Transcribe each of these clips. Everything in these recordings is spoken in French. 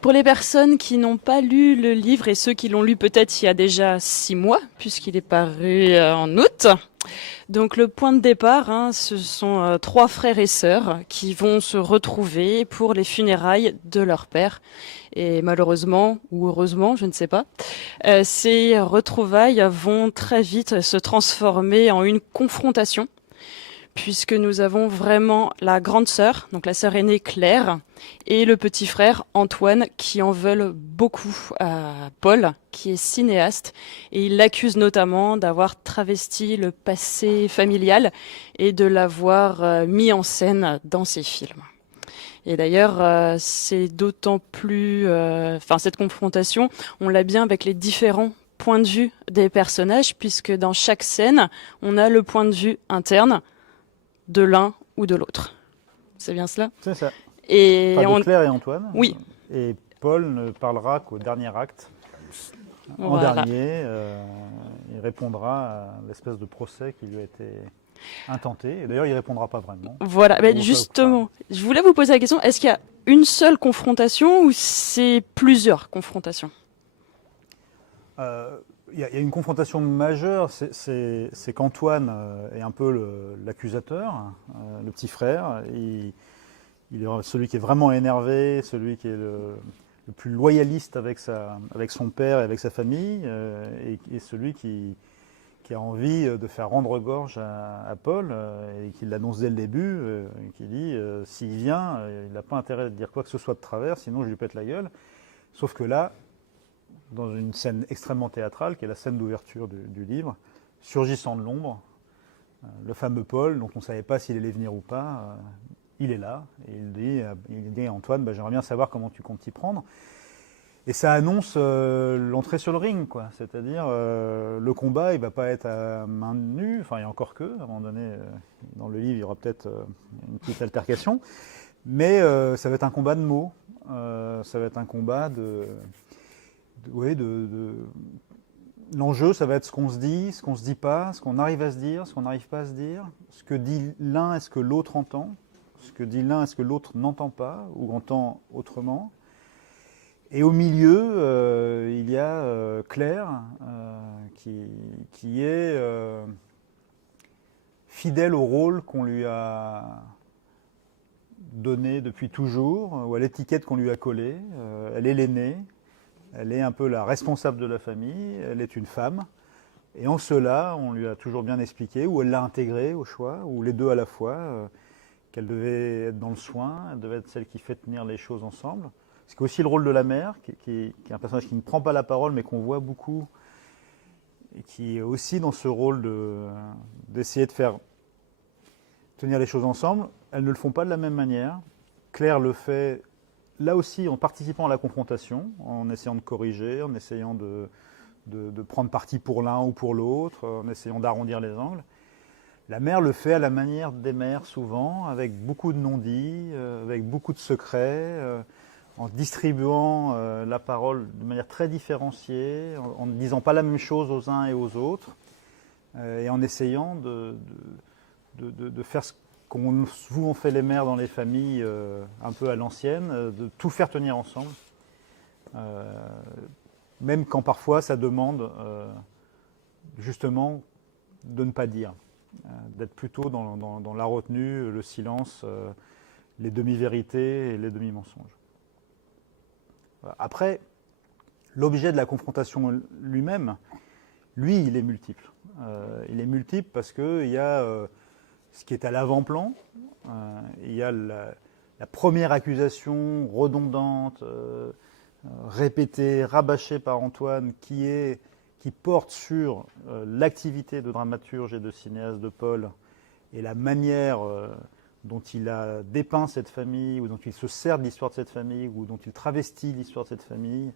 Pour les personnes qui n'ont pas lu le livre et ceux qui l'ont lu peut-être il y a déjà 6 mois, puisqu'il est paru en août. Donc le point de départ, ce sont trois frères et sœurs qui vont se retrouver pour les funérailles de leur père. Et malheureusement, ou heureusement, je ne sais pas, ces retrouvailles vont très vite se transformer en une confrontation, puisque nous avons vraiment la grande sœur, donc la sœur aînée Claire, et le petit frère Antoine, qui en veulent beaucoup à Paul, qui est cinéaste, et il l'accuse notamment d'avoir travesti le passé familial et de l'avoir mis en scène dans ses films. Et d'ailleurs, c'est d'autant plus, cette confrontation, on l'a bien avec les différents points de vue des personnages, puisque dans chaque scène, on a le point de vue interne de l'un ou de l'autre. C'est bien cela? C'est ça. Et Enfin, de Claire et Antoine. oui, Et Paul ne parlera qu'au dernier acte. En voilà. dernier, il répondra à l'espèce de procès qui lui a été intenté. Et d'ailleurs, il ne répondra pas vraiment. Voilà, En ben gros, justement, je voulais vous poser la question, est-ce qu'il y a une seule confrontation ou c'est plusieurs confrontations? il y a une confrontation majeure, c'est qu'Antoine est un peu l'accusateur, le petit frère. Il est celui qui est vraiment énervé, celui qui est le plus loyaliste avec son père et avec sa famille, et celui qui a envie de faire rendre gorge à Paul, et qui l'annonce dès le début, et qui dit s'il vient, il n'a pas intérêt de dire quoi que ce soit de travers, sinon je lui pète la gueule. Sauf que là, dans une scène extrêmement théâtrale, qui est la scène d'ouverture du livre, surgissant de l'ombre, le fameux Paul, dont on ne savait pas s'il allait venir ou pas, il est là, et il dit à Antoine, j'aimerais bien savoir comment tu comptes t'y prendre. Et ça annonce l'entrée sur le ring, quoi. C'est-à-dire, le combat, il ne va pas être à main nue, enfin, il y a encore que, à un moment donné, dans le livre, il y aura peut-être une petite altercation, mais ça va être un combat de mots, ça va être un combat l'enjeu, ça va être ce qu'on se dit, ce qu'on se dit pas, ce qu'on arrive à se dire, ce qu'on n'arrive pas à se dire, ce que dit l'un est ce que l'autre entend, ce que dit l'un est ce que l'autre n'entend pas ou entend autrement. Et au milieu, il y a Claire qui est fidèle au rôle qu'on lui a donné depuis toujours, ou à l'étiquette qu'on lui a collée. Elle est l'aînée, elle est un peu la responsable de la famille, elle est une femme. Et en cela, on lui a toujours bien expliqué, ou elle l'a intégré au choix, ou les deux à la fois, qu'elle devait être dans le soin, elle devait être celle qui fait tenir les choses ensemble. C'est aussi le rôle de la mère, qui est un personnage qui ne prend pas la parole, mais qu'on voit beaucoup, et qui est aussi dans ce rôle d'essayer de faire tenir les choses ensemble. Elles ne le font pas de la même manière. Claire le fait là aussi en participant à la confrontation, en essayant de corriger, en essayant de prendre parti pour l'un ou pour l'autre, en essayant d'arrondir les angles. La mère le fait à la manière des mères souvent, avec beaucoup de non-dits, avec beaucoup de secrets, en distribuant la parole de manière très différenciée, en ne disant pas la même chose aux uns et aux autres, et en essayant de faire ce qu'ont souvent fait les mères dans les familles un peu à l'ancienne, de tout faire tenir ensemble, même quand parfois ça demande justement de ne pas dire, d'être plutôt dans la retenue, le silence, les demi-vérités et les demi-mensonges. Après, l'objet de la confrontation lui-même, lui, il est multiple. Il est multiple parce qu'il y a ce qui est à l'avant-plan, il y a la première accusation redondante, répétée, rabâchée par Antoine, qui porte sur l'activité de dramaturge et de cinéaste de Paul et la manière dont il a dépeint cette famille, ou dont il se sert de l'histoire de cette famille, ou dont il travestit l'histoire de cette famille,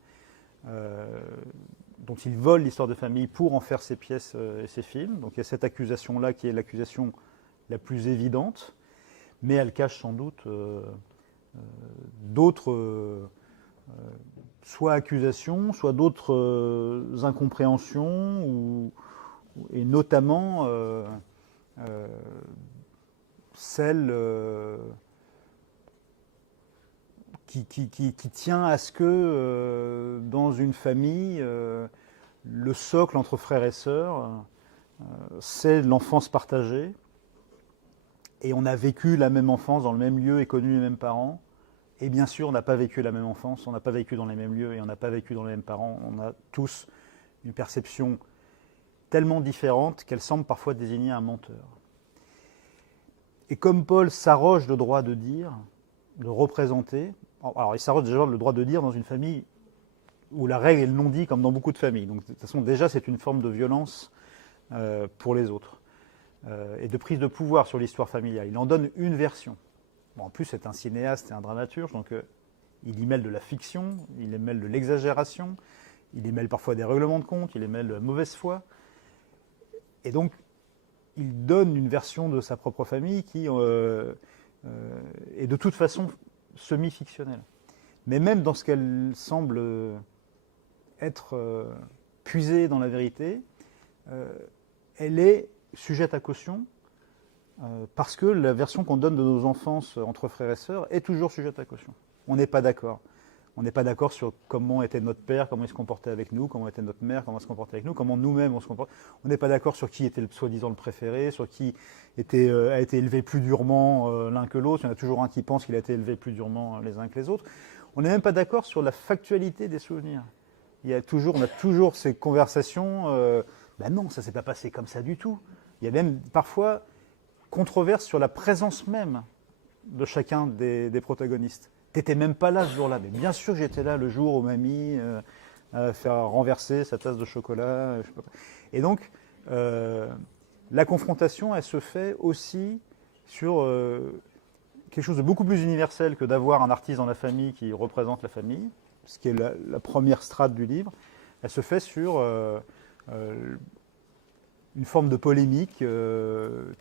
dont il vole l'histoire de famille pour en faire ses pièces et ses films. Donc il y a cette accusation-là qui est l'accusation la plus évidente, mais elle cache sans doute d'autres soit accusations, soit d'autres incompréhensions, et notamment celle qui tient à ce que dans une famille, le socle entre frères et sœurs, c'est l'enfance partagée. Et on a vécu la même enfance dans le même lieu et connu les mêmes parents. Et bien sûr, on n'a pas vécu la même enfance, on n'a pas vécu dans les mêmes lieux et on n'a pas vécu dans les mêmes parents. On a tous une perception tellement différente qu'elle semble parfois désigner un menteur. Et comme Paul s'arroge le droit de dire, de représenter, alors il s'arroge déjà le droit de dire dans une famille où la règle est le non-dit comme dans beaucoup de familles. Donc de toute façon déjà c'est une forme de violence pour les autres et de prise de pouvoir sur l'histoire familiale. Il en donne une version. Bon, en plus c'est un cinéaste et un dramaturge, donc il y mêle de la fiction, il y mêle de l'exagération, il y mêle parfois des règlements de compte, il y mêle de la mauvaise foi. Et donc il donne une version de sa propre famille qui est de toute façon semi-fictionnelle. Mais même dans ce qu'elle semble être puisée dans la vérité, elle est sujette à caution parce que la version qu'on donne de nos enfances entre frères et sœurs est toujours sujette à caution. On n'est pas d'accord. On n'est pas d'accord sur comment était notre père, comment il se comportait avec nous, comment était notre mère, comment il se comportait avec nous, comment nous-mêmes on se comporte. On n'est pas d'accord sur qui était soi-disant le préféré, sur qui a été élevé plus durement l'un que l'autre. Il y en a toujours un qui pense qu'il a été élevé plus durement les uns que les autres. On n'est même pas d'accord sur la factualité des souvenirs. On a toujours ces conversations. Ben non, ça ne s'est pas passé comme ça du tout. Il y a même parfois controverse sur la présence même de chacun des protagonistes. T'étais même pas là ce jour-là, mais bien sûr que j'étais là le jour où mamie a fait renverser sa tasse de chocolat. Je sais pas. Et donc, la confrontation, elle se fait aussi sur quelque chose de beaucoup plus universel que d'avoir un artiste dans la famille qui représente la famille, ce qui est la première strate du livre. Elle se fait sur une forme de polémique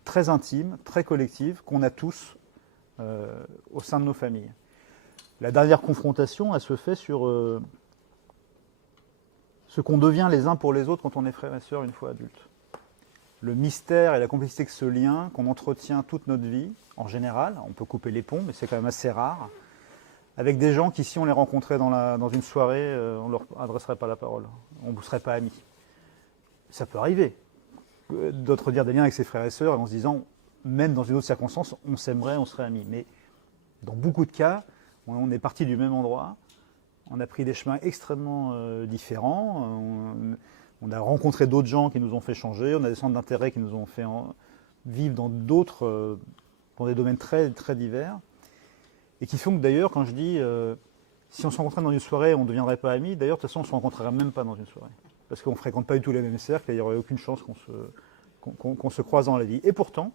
très intime, très collective, qu'on a tous au sein de nos familles. La dernière confrontation, elle se fait sur ce qu'on devient les uns pour les autres quand on est frères et sœurs une fois adultes. Le mystère et la complicité de ce lien qu'on entretient toute notre vie, en général, on peut couper les ponts, mais c'est quand même assez rare, avec des gens qui, si on les rencontrait dans une soirée, on ne leur adresserait pas la parole, on ne serait pas amis. Ça peut arriver, d'entretenir des liens avec ses frères et sœurs en se disant, même dans une autre circonstance, on s'aimerait, on serait amis. Mais dans beaucoup de cas, on est parti du même endroit, on a pris des chemins extrêmement différents, on a rencontré d'autres gens qui nous ont fait changer, on a des centres d'intérêt qui nous ont fait vivre dans des domaines très, très divers, et qui font que d'ailleurs, quand je dis si on se rencontrait dans une soirée, on ne deviendrait pas amis, d'ailleurs, de toute façon, on ne se rencontrerait même pas dans une soirée, parce qu'on ne fréquente pas du tout les mêmes cercles, et il n'y aurait aucune chance qu'on se croise dans la vie. Et pourtant,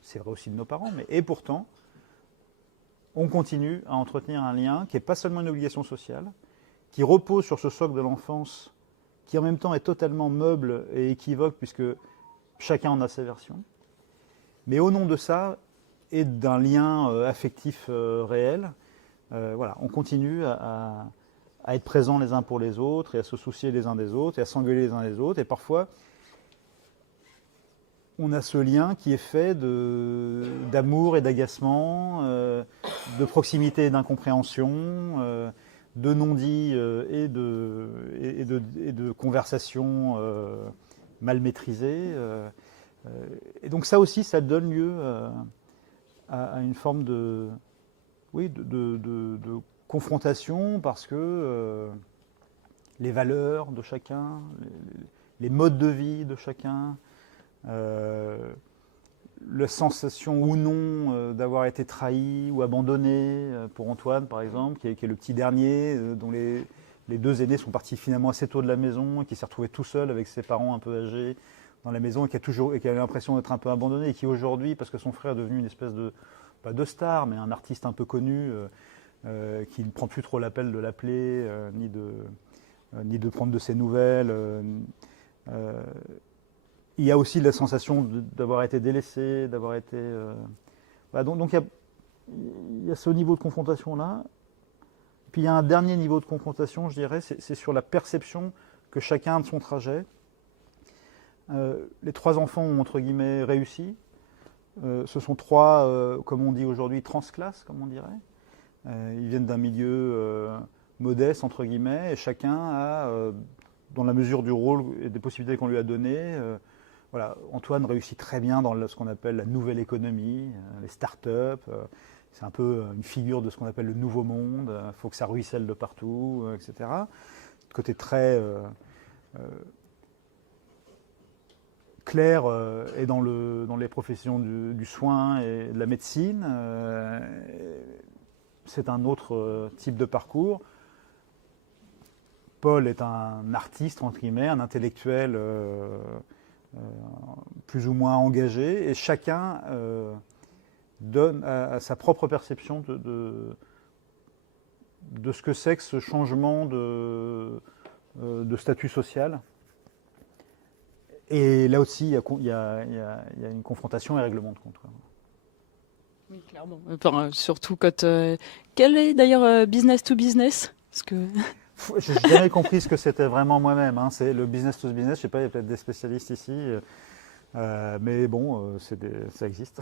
c'est vrai aussi de nos parents, et pourtant, on continue à entretenir un lien qui n'est pas seulement une obligation sociale, qui repose sur ce socle de l'enfance, qui en même temps est totalement meuble et équivoque, puisque chacun en a sa version. Mais au nom de ça, et d'un lien affectif réel, voilà, on continue à être présents les uns pour les autres, et à se soucier les uns des autres, et à s'engueuler les uns des autres, et parfois, on a ce lien qui est fait d'amour et d'agacement, de proximité et d'incompréhension, de non-dits et de conversations mal maîtrisées. Et donc ça aussi, ça donne lieu à une forme de confrontation, parce que les valeurs de chacun, les modes de vie de chacun, la sensation ou non d'avoir été trahi ou abandonné, pour Antoine par exemple, qui est le petit dernier, dont les deux aînés sont partis finalement assez tôt de la maison, et qui s'est retrouvé tout seul avec ses parents un peu âgés dans la maison, et qui a l'impression d'être un peu abandonné, et qui aujourd'hui, parce que son frère est devenu une espèce de, pas de star, mais un artiste un peu connu, qui ne prend plus trop l'appel de l'appeler, ni de prendre de ses nouvelles. Il y a aussi la sensation d'avoir été délaissé, d'avoir été... Voilà, donc il y a ce niveau de confrontation-là. Puis il y a un dernier niveau de confrontation, je dirais, c'est sur la perception que chacun a de son trajet. Les trois enfants ont, entre guillemets, réussi. Ce sont trois, comme on dit aujourd'hui, transclasses, comme on dirait. Ils viennent d'un milieu modeste, entre guillemets, et chacun a, dans la mesure du rôle et des possibilités qu'on lui a données, voilà, Antoine réussit très bien dans ce qu'on appelle la nouvelle économie, les startups. C'est un peu une figure de ce qu'on appelle le nouveau monde. Il faut que ça ruisselle de partout, etc. Côté très Claire est dans les professions du soin et de la médecine. C'est un autre type de parcours. Paul est un artiste, entre guillemets, un intellectuel plus ou moins engagé, et chacun donne à sa propre perception de ce que c'est que ce changement de statut social. Et là aussi, il y a une confrontation et règlement de compte. Oui, clairement. Enfin, surtout quand... Quel est d'ailleurs business to business? Parce que... Je n'ai jamais compris ce que c'était vraiment moi-même. Hein. C'est le business to business. Je ne sais pas, il y a peut-être des spécialistes ici. Mais bon, ça existe,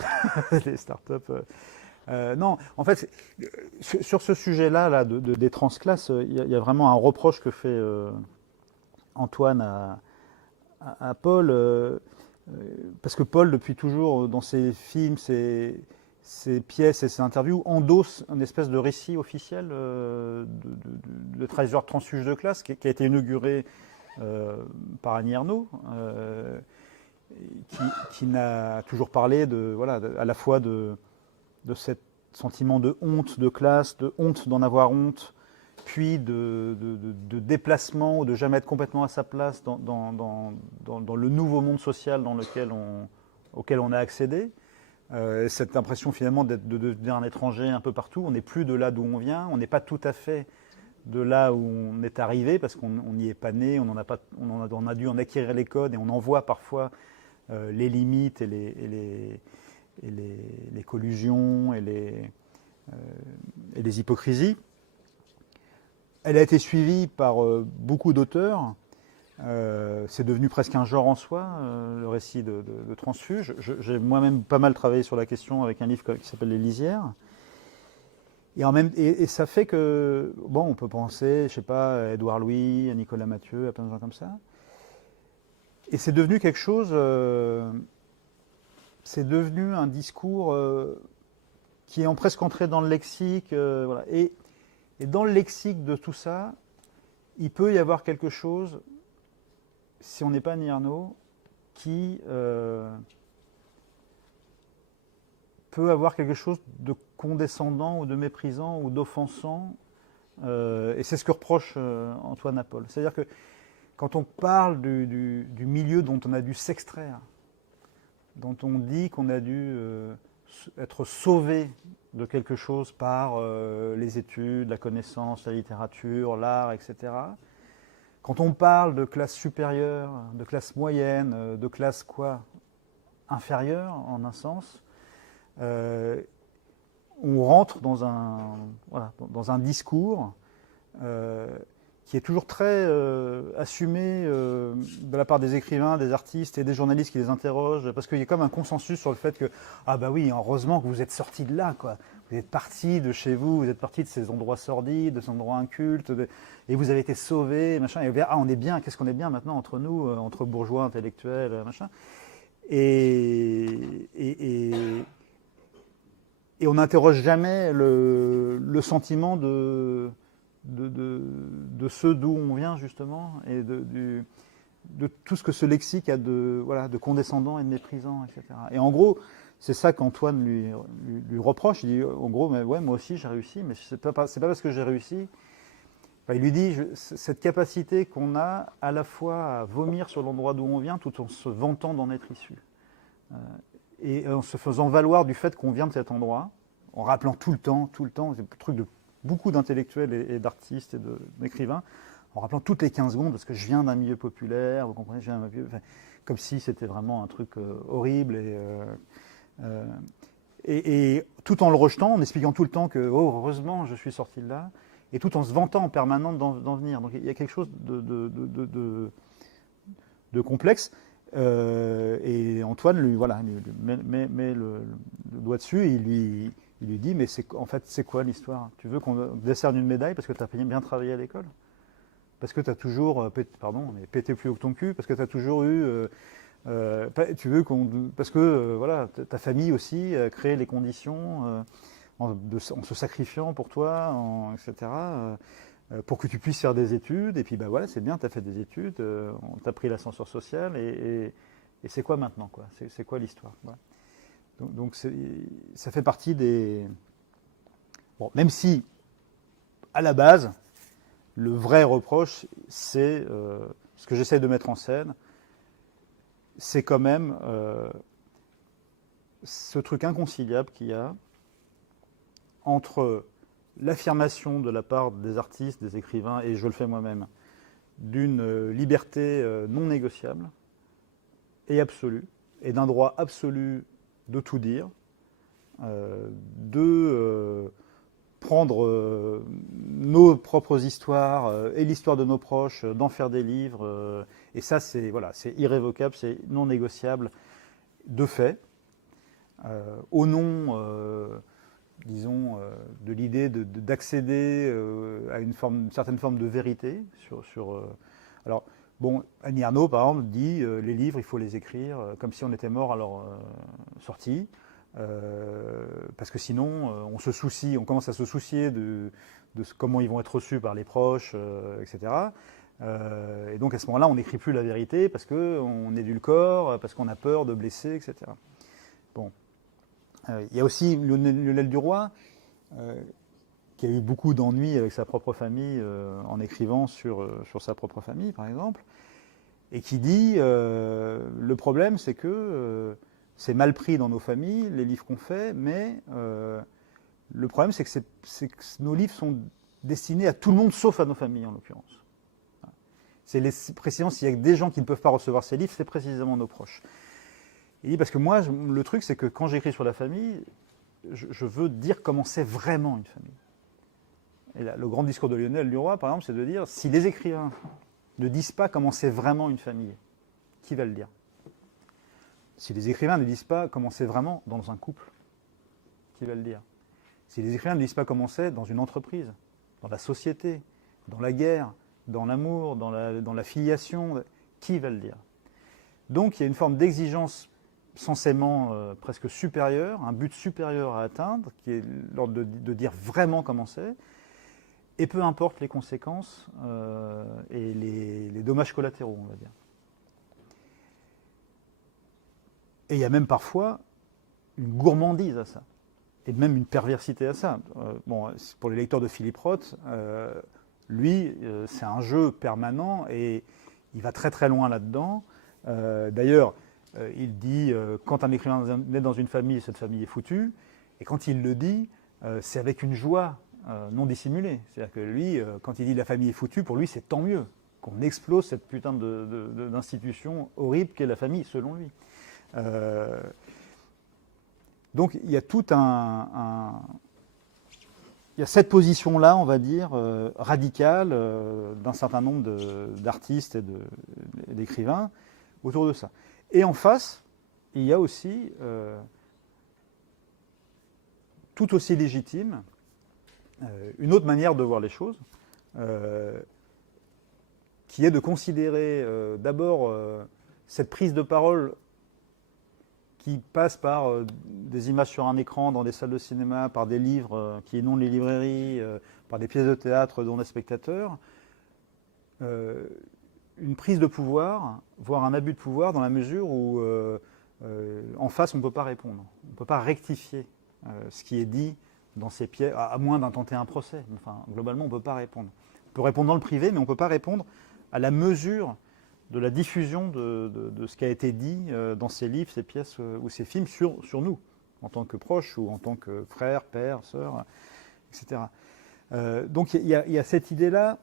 les startups. Non, en fait, sur ce sujet-là des transclasses, il y a vraiment un reproche que fait Antoine à Paul, parce que Paul, depuis toujours, dans ses films, ses pièces et ses interviews, endosse une espèce de récit officiel de trahison transfuge de classe qui a été inauguré par Annie Ernaux, qui n'a toujours parlé à la fois de ce sentiment de honte de classe, de honte d'en avoir honte, puis de déplacement ou de jamais être complètement à sa place dans le nouveau monde social auquel on a accédé. Cette impression finalement de devenir un étranger un peu partout. On n'est plus de là d'où on vient, on n'est pas tout à fait de là où on est arrivé parce qu'on n'y est pas né, on a dû en acquérir les codes et on en voit parfois les limites et les collusions et les hypocrisies. Elle a été suivie par beaucoup d'auteurs. C'est devenu presque un genre en soi, le récit de transfuge. J'ai moi-même pas mal travaillé sur la question avec un livre qui s'appelle Les Lisières. Et ça fait que, bon, on peut penser, je sais pas, à Édouard Louis, à Nicolas Mathieu, à plein de gens comme ça. Et c'est devenu quelque chose, c'est devenu un discours qui est presque entré dans le lexique. Voilà. Et dans le lexique de tout ça, il peut y avoir quelque chose, si on n'est pas Annie Ernaux, qui peut avoir quelque chose de condescendant ou de méprisant ou d'offensant. Et c'est ce que reproche Antoine à Paul. C'est-à-dire que quand on parle du milieu dont on a dû s'extraire, dont on dit qu'on a dû être sauvé de quelque chose par les études, la connaissance, la littérature, l'art, etc., quand on parle de classe supérieure, de classe moyenne, de classe inférieure en un sens, on rentre dans un discours qui est toujours très assumé de la part des écrivains, des artistes et des journalistes qui les interrogent, parce qu'il y a comme un consensus sur le fait que ah bah oui, heureusement que vous êtes sortis de là, quoi. Vous êtes partis de chez vous, vous êtes partis de ces endroits sordides, de ces endroits incultes, et vous avez été sauvés, machin. Et on est bien. Qu'est-ce qu'on est bien maintenant entre nous, entre bourgeois intellectuels, machin. Et on n'interroge jamais le sentiment de ceux d'où on vient justement et de tout ce que ce lexique a de condescendant et de méprisant, etc. Et en gros, c'est ça qu'Antoine lui reproche. Il dit en gros, mais ouais, moi aussi j'ai réussi, mais c'est pas parce que j'ai réussi. Enfin, il lui dit cette capacité qu'on a à la fois à vomir sur l'endroit d'où on vient tout en se vantant d'en être issu. Et en se faisant valoir du fait qu'on vient de cet endroit, en rappelant tout le temps, c'est le truc de beaucoup d'intellectuels et d'artistes et d'écrivains, en rappelant toutes les 15 secondes, parce que je viens d'un milieu populaire, vous comprenez, je viens d'un milieu, enfin, comme si c'était vraiment un truc horrible, et tout en le rejetant, en expliquant tout le temps que, oh, heureusement, je suis sorti de là, et tout en se vantant en permanence d'en venir. Donc il y a quelque chose de complexe. Et Antoine lui met le doigt dessus et il Il lui dit, mais en fait, c'est quoi l'histoire? Tu veux qu'on décerne une médaille parce que tu as bien travaillé à l'école? Parce que tu as toujours, pardon, mais pété plus haut que ton cul? Parce que tu as toujours eu... tu veux parce que voilà, ta famille aussi a créé les conditions en se sacrifiant pour toi, etc., pour que tu puisses faire des études. Et puis bah voilà, c'est bien, tu as fait des études, on t'a pris l'ascenseur social, et c'est quoi maintenant, quoi? C'est quoi l'histoire? Voilà. Donc ça fait partie des... Bon, même si, à la base, le vrai reproche, c'est ce que j'essaie de mettre en scène, c'est quand même ce truc inconciliable qu'il y a entre l'affirmation de la part des artistes, des écrivains, et je le fais moi-même, d'une liberté non négociable et absolue, et d'un droit absolu de tout dire, de prendre nos propres histoires et l'histoire de nos proches, d'en faire des livres, et ça c'est voilà, c'est irrévocable, c'est non négociable de fait, au nom, disons, de l'idée d'accéder à une certaine forme de vérité sur alors bon, Annie Ernaux par exemple dit les livres il faut les écrire comme si on était mort à leur sortie. Parce que sinon, on commence à se soucier de comment ils vont être reçus par les proches, etc. Et donc à ce moment-là, on n'écrit plus la vérité parce qu'on édulcore, parce qu'on a peur de blesser, etc. Bon. Il y a aussi Lionel Duroy, qui a eu beaucoup d'ennuis avec sa propre famille en écrivant sur sa propre famille, par exemple, et qui dit le problème, c'est que c'est mal pris dans nos familles, les livres qu'on fait, mais le problème, c'est que nos livres sont destinés à tout le monde, sauf à nos familles, en l'occurrence. Précisément, s'il y a des gens qui ne peuvent pas recevoir ces livres, c'est précisément nos proches. Il dit, parce que moi, le truc, c'est que quand j'écris sur la famille, je veux dire comment c'est vraiment une famille. Et là, le grand discours de Lionel Duroy, par exemple, c'est de dire, si les écrivains ne disent pas comment c'est vraiment une famille, qui va le dire? Si les écrivains ne disent pas comment c'est vraiment dans un couple, qui va le dire? Si les écrivains ne disent pas comment c'est dans une entreprise, dans la société, dans la guerre, dans l'amour, dans la filiation, qui va le dire? Donc il y a une forme d'exigence censément presque supérieure, un but supérieur à atteindre, qui est l'ordre de dire vraiment comment c'est, et peu importe les conséquences et les dommages collatéraux, on va dire. Et il y a même parfois une gourmandise à ça, et même une perversité à ça. Bon, pour les lecteurs de Philippe Roth, lui, c'est un jeu permanent, et il va très très loin là-dedans. D'ailleurs, il dit quand un écrivain naît dans une famille, cette famille est foutue, et quand il le dit, c'est avec une joie non dissimulée. C'est-à-dire que lui, quand il dit la famille est foutue, pour lui c'est tant mieux qu'on explose cette putain d'institution horrible qu'est la famille, selon lui. Donc il y a tout il y a cette position-là, on va dire, radicale d'un certain nombre d'artistes et d'écrivains autour de ça. Et en face, il y a aussi, tout aussi légitime, une autre manière de voir les choses, qui est de considérer d'abord cette prise de parole qui passe par des images sur un écran dans des salles de cinéma, par des livres qui inondent les librairies, par des pièces de théâtre dont les spectateurs, une prise de pouvoir, voire un abus de pouvoir, dans la mesure où en face on ne peut pas répondre, on ne peut pas rectifier ce qui est dit dans ces pièces, à moins d'intenter un procès. Enfin, globalement, on ne peut pas répondre. On peut répondre dans le privé, mais on ne peut pas répondre à la mesure de la diffusion de ce qui a été dit dans ces livres, ces pièces ou ces films sur nous, en tant que proches ou en tant que frères, pères, sœurs, etc. Donc il y a cette idée-là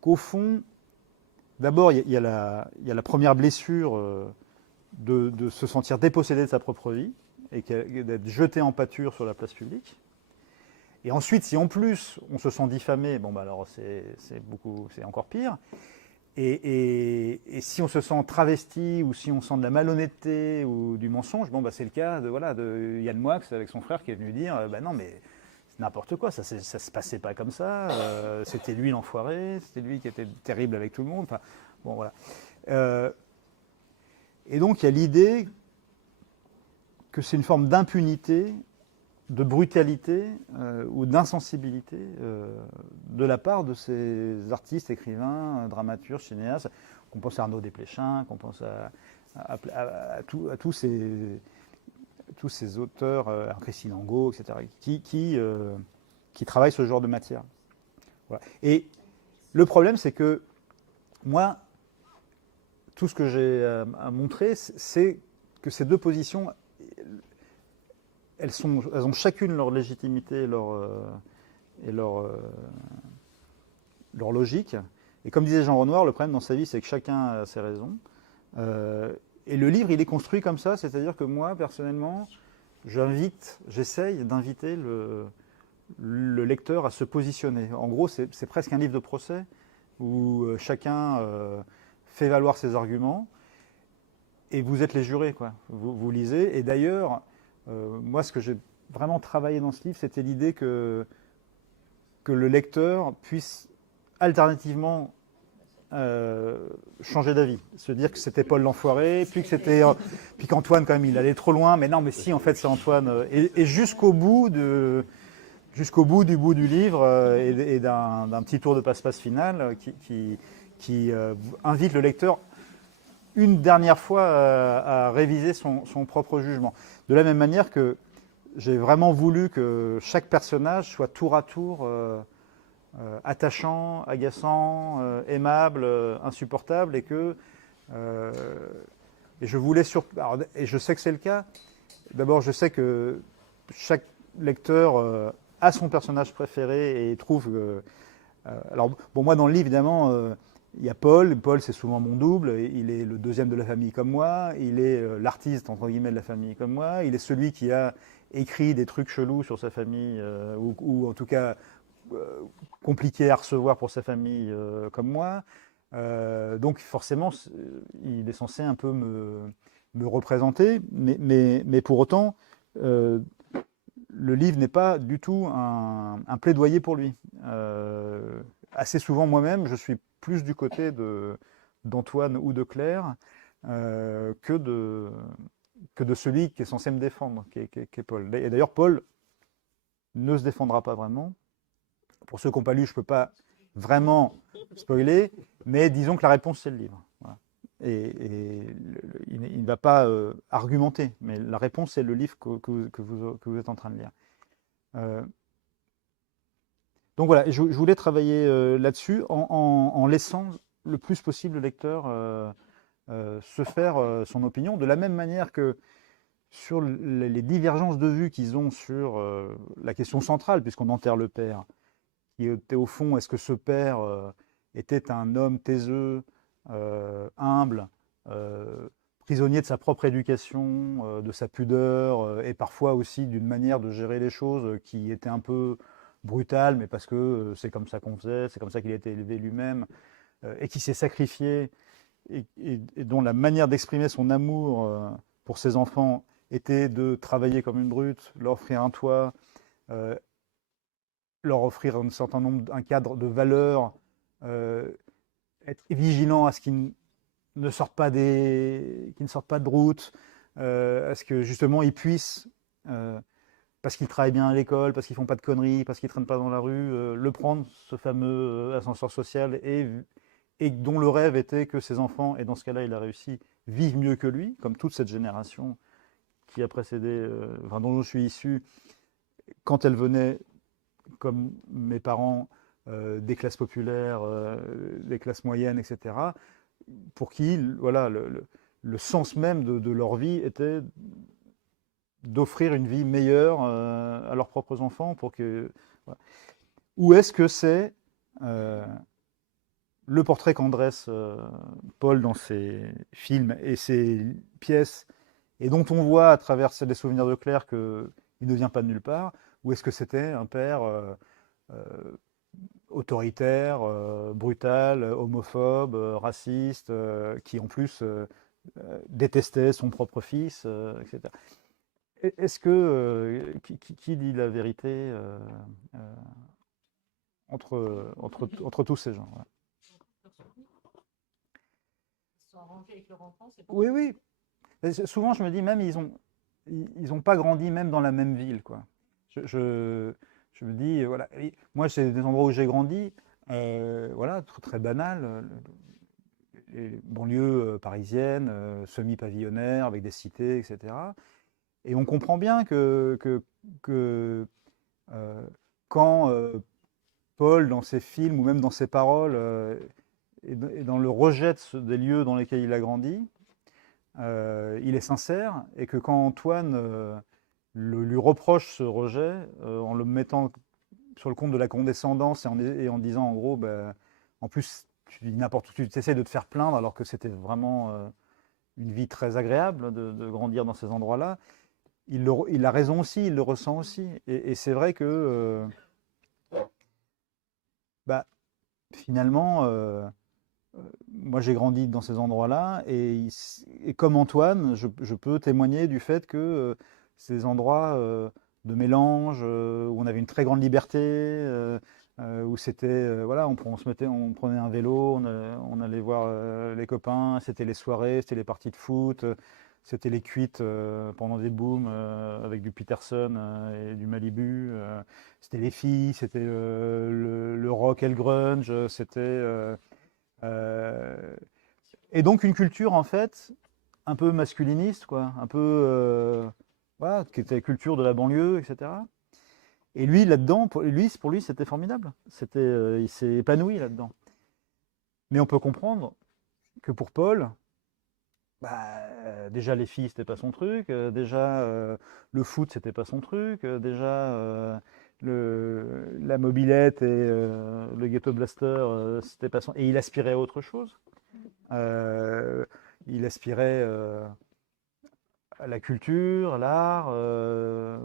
qu'au fond, d'abord, il y a la première blessure de se sentir dépossédé de sa propre vie et d'être jeté en pâture sur la place publique. Et ensuite, si en plus on se sent diffamé, bon bah alors c'est encore pire. Et si on se sent travesti ou si on sent de la malhonnêteté ou du mensonge, bon, bah, c'est le cas de Yann Moix avec son frère qui est venu dire bah non, mais c'est n'importe quoi, ça se passait pas comme ça, c'était lui l'enfoiré, c'était lui qui était terrible avec tout le monde. Enfin, bon, voilà. Euh, et donc il y a l'idée que c'est une forme d'impunité, de brutalité ou d'insensibilité de la part de ces artistes, écrivains, dramaturges, cinéastes, qu'on pense à Arnaud Desplechin, qu'on pense à tous ces auteurs, Christine Angot, etc., qui travaillent ce genre de matière. Voilà. Et le problème, c'est que moi, tout ce que j'ai à montrer, c'est que ces deux positions, elles ont chacune leur légitimité et leur logique. Et comme disait Jean Renoir, le problème dans sa vie, c'est que chacun a ses raisons. Et le livre, il est construit comme ça, c'est-à-dire que moi, personnellement, j'essaye d'inviter le lecteur à se positionner. En gros, c'est presque un livre de procès où chacun fait valoir ses arguments et vous êtes les jurés, quoi. Vous lisez. Et d'ailleurs, moi, ce que j'ai vraiment travaillé dans ce livre, c'était l'idée que le lecteur puisse alternativement changer d'avis, se dire que c'était Paul l'enfoiré, puis qu'Antoine quand même il allait trop loin, mais non, mais si en fait c'est Antoine, et jusqu'au bout du livre et d'un petit tour de passe-passe final qui invite le lecteur une dernière fois à réviser son propre jugement. De la même manière que j'ai vraiment voulu que chaque personnage soit tour à tour attachant, agaçant, aimable, insupportable, et je voulais et je sais que c'est le cas. D'abord, je sais que chaque lecteur a son personnage préféré et trouve. Alors, bon, moi dans le livre, évidemment, il y a Paul. Paul, c'est souvent mon double. Il est le deuxième de la famille comme moi. Il est l'artiste entre guillemets de la famille comme moi. Il est celui qui a écrit des trucs chelous sur sa famille, ou en tout cas compliqué à recevoir pour sa famille comme moi. Donc forcément, il est censé un peu me représenter, mais pour autant, le livre n'est pas du tout un plaidoyer pour lui. Assez souvent, moi-même, je suis plus du côté d'Antoine ou de Claire que de celui qui est censé me défendre, qui est Paul. Et d'ailleurs, Paul ne se défendra pas vraiment. Pour ceux qui n'ont pas lu, je ne peux pas vraiment spoiler, mais disons que la réponse, c'est le livre. Voilà. Et il ne va pas argumenter, mais la réponse, c'est le livre que vous êtes en train de lire. Donc voilà, je voulais travailler là-dessus en laissant le plus possible le lecteur se faire son opinion, de la même manière que sur les divergences de vues qu'ils ont sur la question centrale, puisqu'on enterre le père, qui était au fond, est-ce que ce père était un homme taiseux, humble, prisonnier de sa propre éducation, de sa pudeur, et parfois aussi d'une manière de gérer les choses qui était un peu brutale, mais parce que c'est comme ça qu'on faisait, c'est comme ça qu'il a été élevé lui-même, et qui s'est sacrifié, et dont la manière d'exprimer son amour pour ses enfants était de travailler comme une brute, leur offrir un toit, leur offrir un cadre de valeurs, être vigilant à ce qu'ils ne sortent pas de route, à ce que justement ils puissent, parce qu'ils travaillent bien à l'école, parce qu'ils font pas de conneries, parce qu'ils traînent pas dans la rue, le prendre, ce fameux ascenseur social, et dont le rêve était que ses enfants, et dans ce cas-là il a réussi, vivent mieux que lui, comme toute cette génération qui a précédé, dont je suis issu, quand elle venait, comme mes parents, des classes populaires, des classes moyennes, etc., pour qui voilà, le sens même de leur vie était d'offrir une vie meilleure à leurs propres enfants. Voilà. Ou est-ce que c'est le portrait qu'en dresse Paul dans ses films et ses pièces, et dont on voit à travers les souvenirs de Claire qu'il ne vient pas de nulle part, ou est-ce que c'était un père autoritaire, brutal, homophobe, raciste, qui en plus détestait son propre fils, etc. Est-ce que qui dit la vérité entre tous ces gens? Voilà. Oui, oui. Souvent, je me dis même ils ont pas grandi même dans la même ville, quoi. Je me dis voilà, moi c'est des endroits où j'ai grandi, voilà, très banal, les banlieues parisiennes, semi-pavillonnaires avec des cités, etc. Et on comprend bien que quand Paul, dans ses films ou même dans ses paroles, est dans le rejet des lieux dans lesquels il a grandi, il est sincère, et que quand Antoine lui reproche ce rejet, en le mettant sur le compte de la condescendance et en disant en gros, bah, en plus tu dis n'importe où, tu essaies de te faire plaindre alors que c'était vraiment une vie très agréable de grandir dans ces endroits-là, il a raison aussi, il le ressent aussi. Et c'est vrai que bah, finalement, moi j'ai grandi dans ces endroits-là, et comme Antoine, je peux témoigner du fait que ces endroits de mélange, où on avait une très grande liberté, où c'était, voilà, on prenait un vélo, on allait voir les copains, c'était les soirées, c'était les parties de foot, c'était les cuites pendant des booms avec du Peterson et du Malibu, c'était les filles, c'était le rock et le grunge, et donc une culture en fait un peu masculiniste, quoi, un peu voilà, qui était la culture de la banlieue, etc. Et lui là-dedans, pour lui c'était formidable. Il s'est épanoui là-dedans. Mais on peut comprendre que pour Paul, bah, déjà les filles c'était pas son truc, déjà le foot c'était pas son truc, déjà la mobilette et le ghetto blaster c'était pas son, et il aspirait à autre chose. Euh, il aspirait à la culture, à l'art,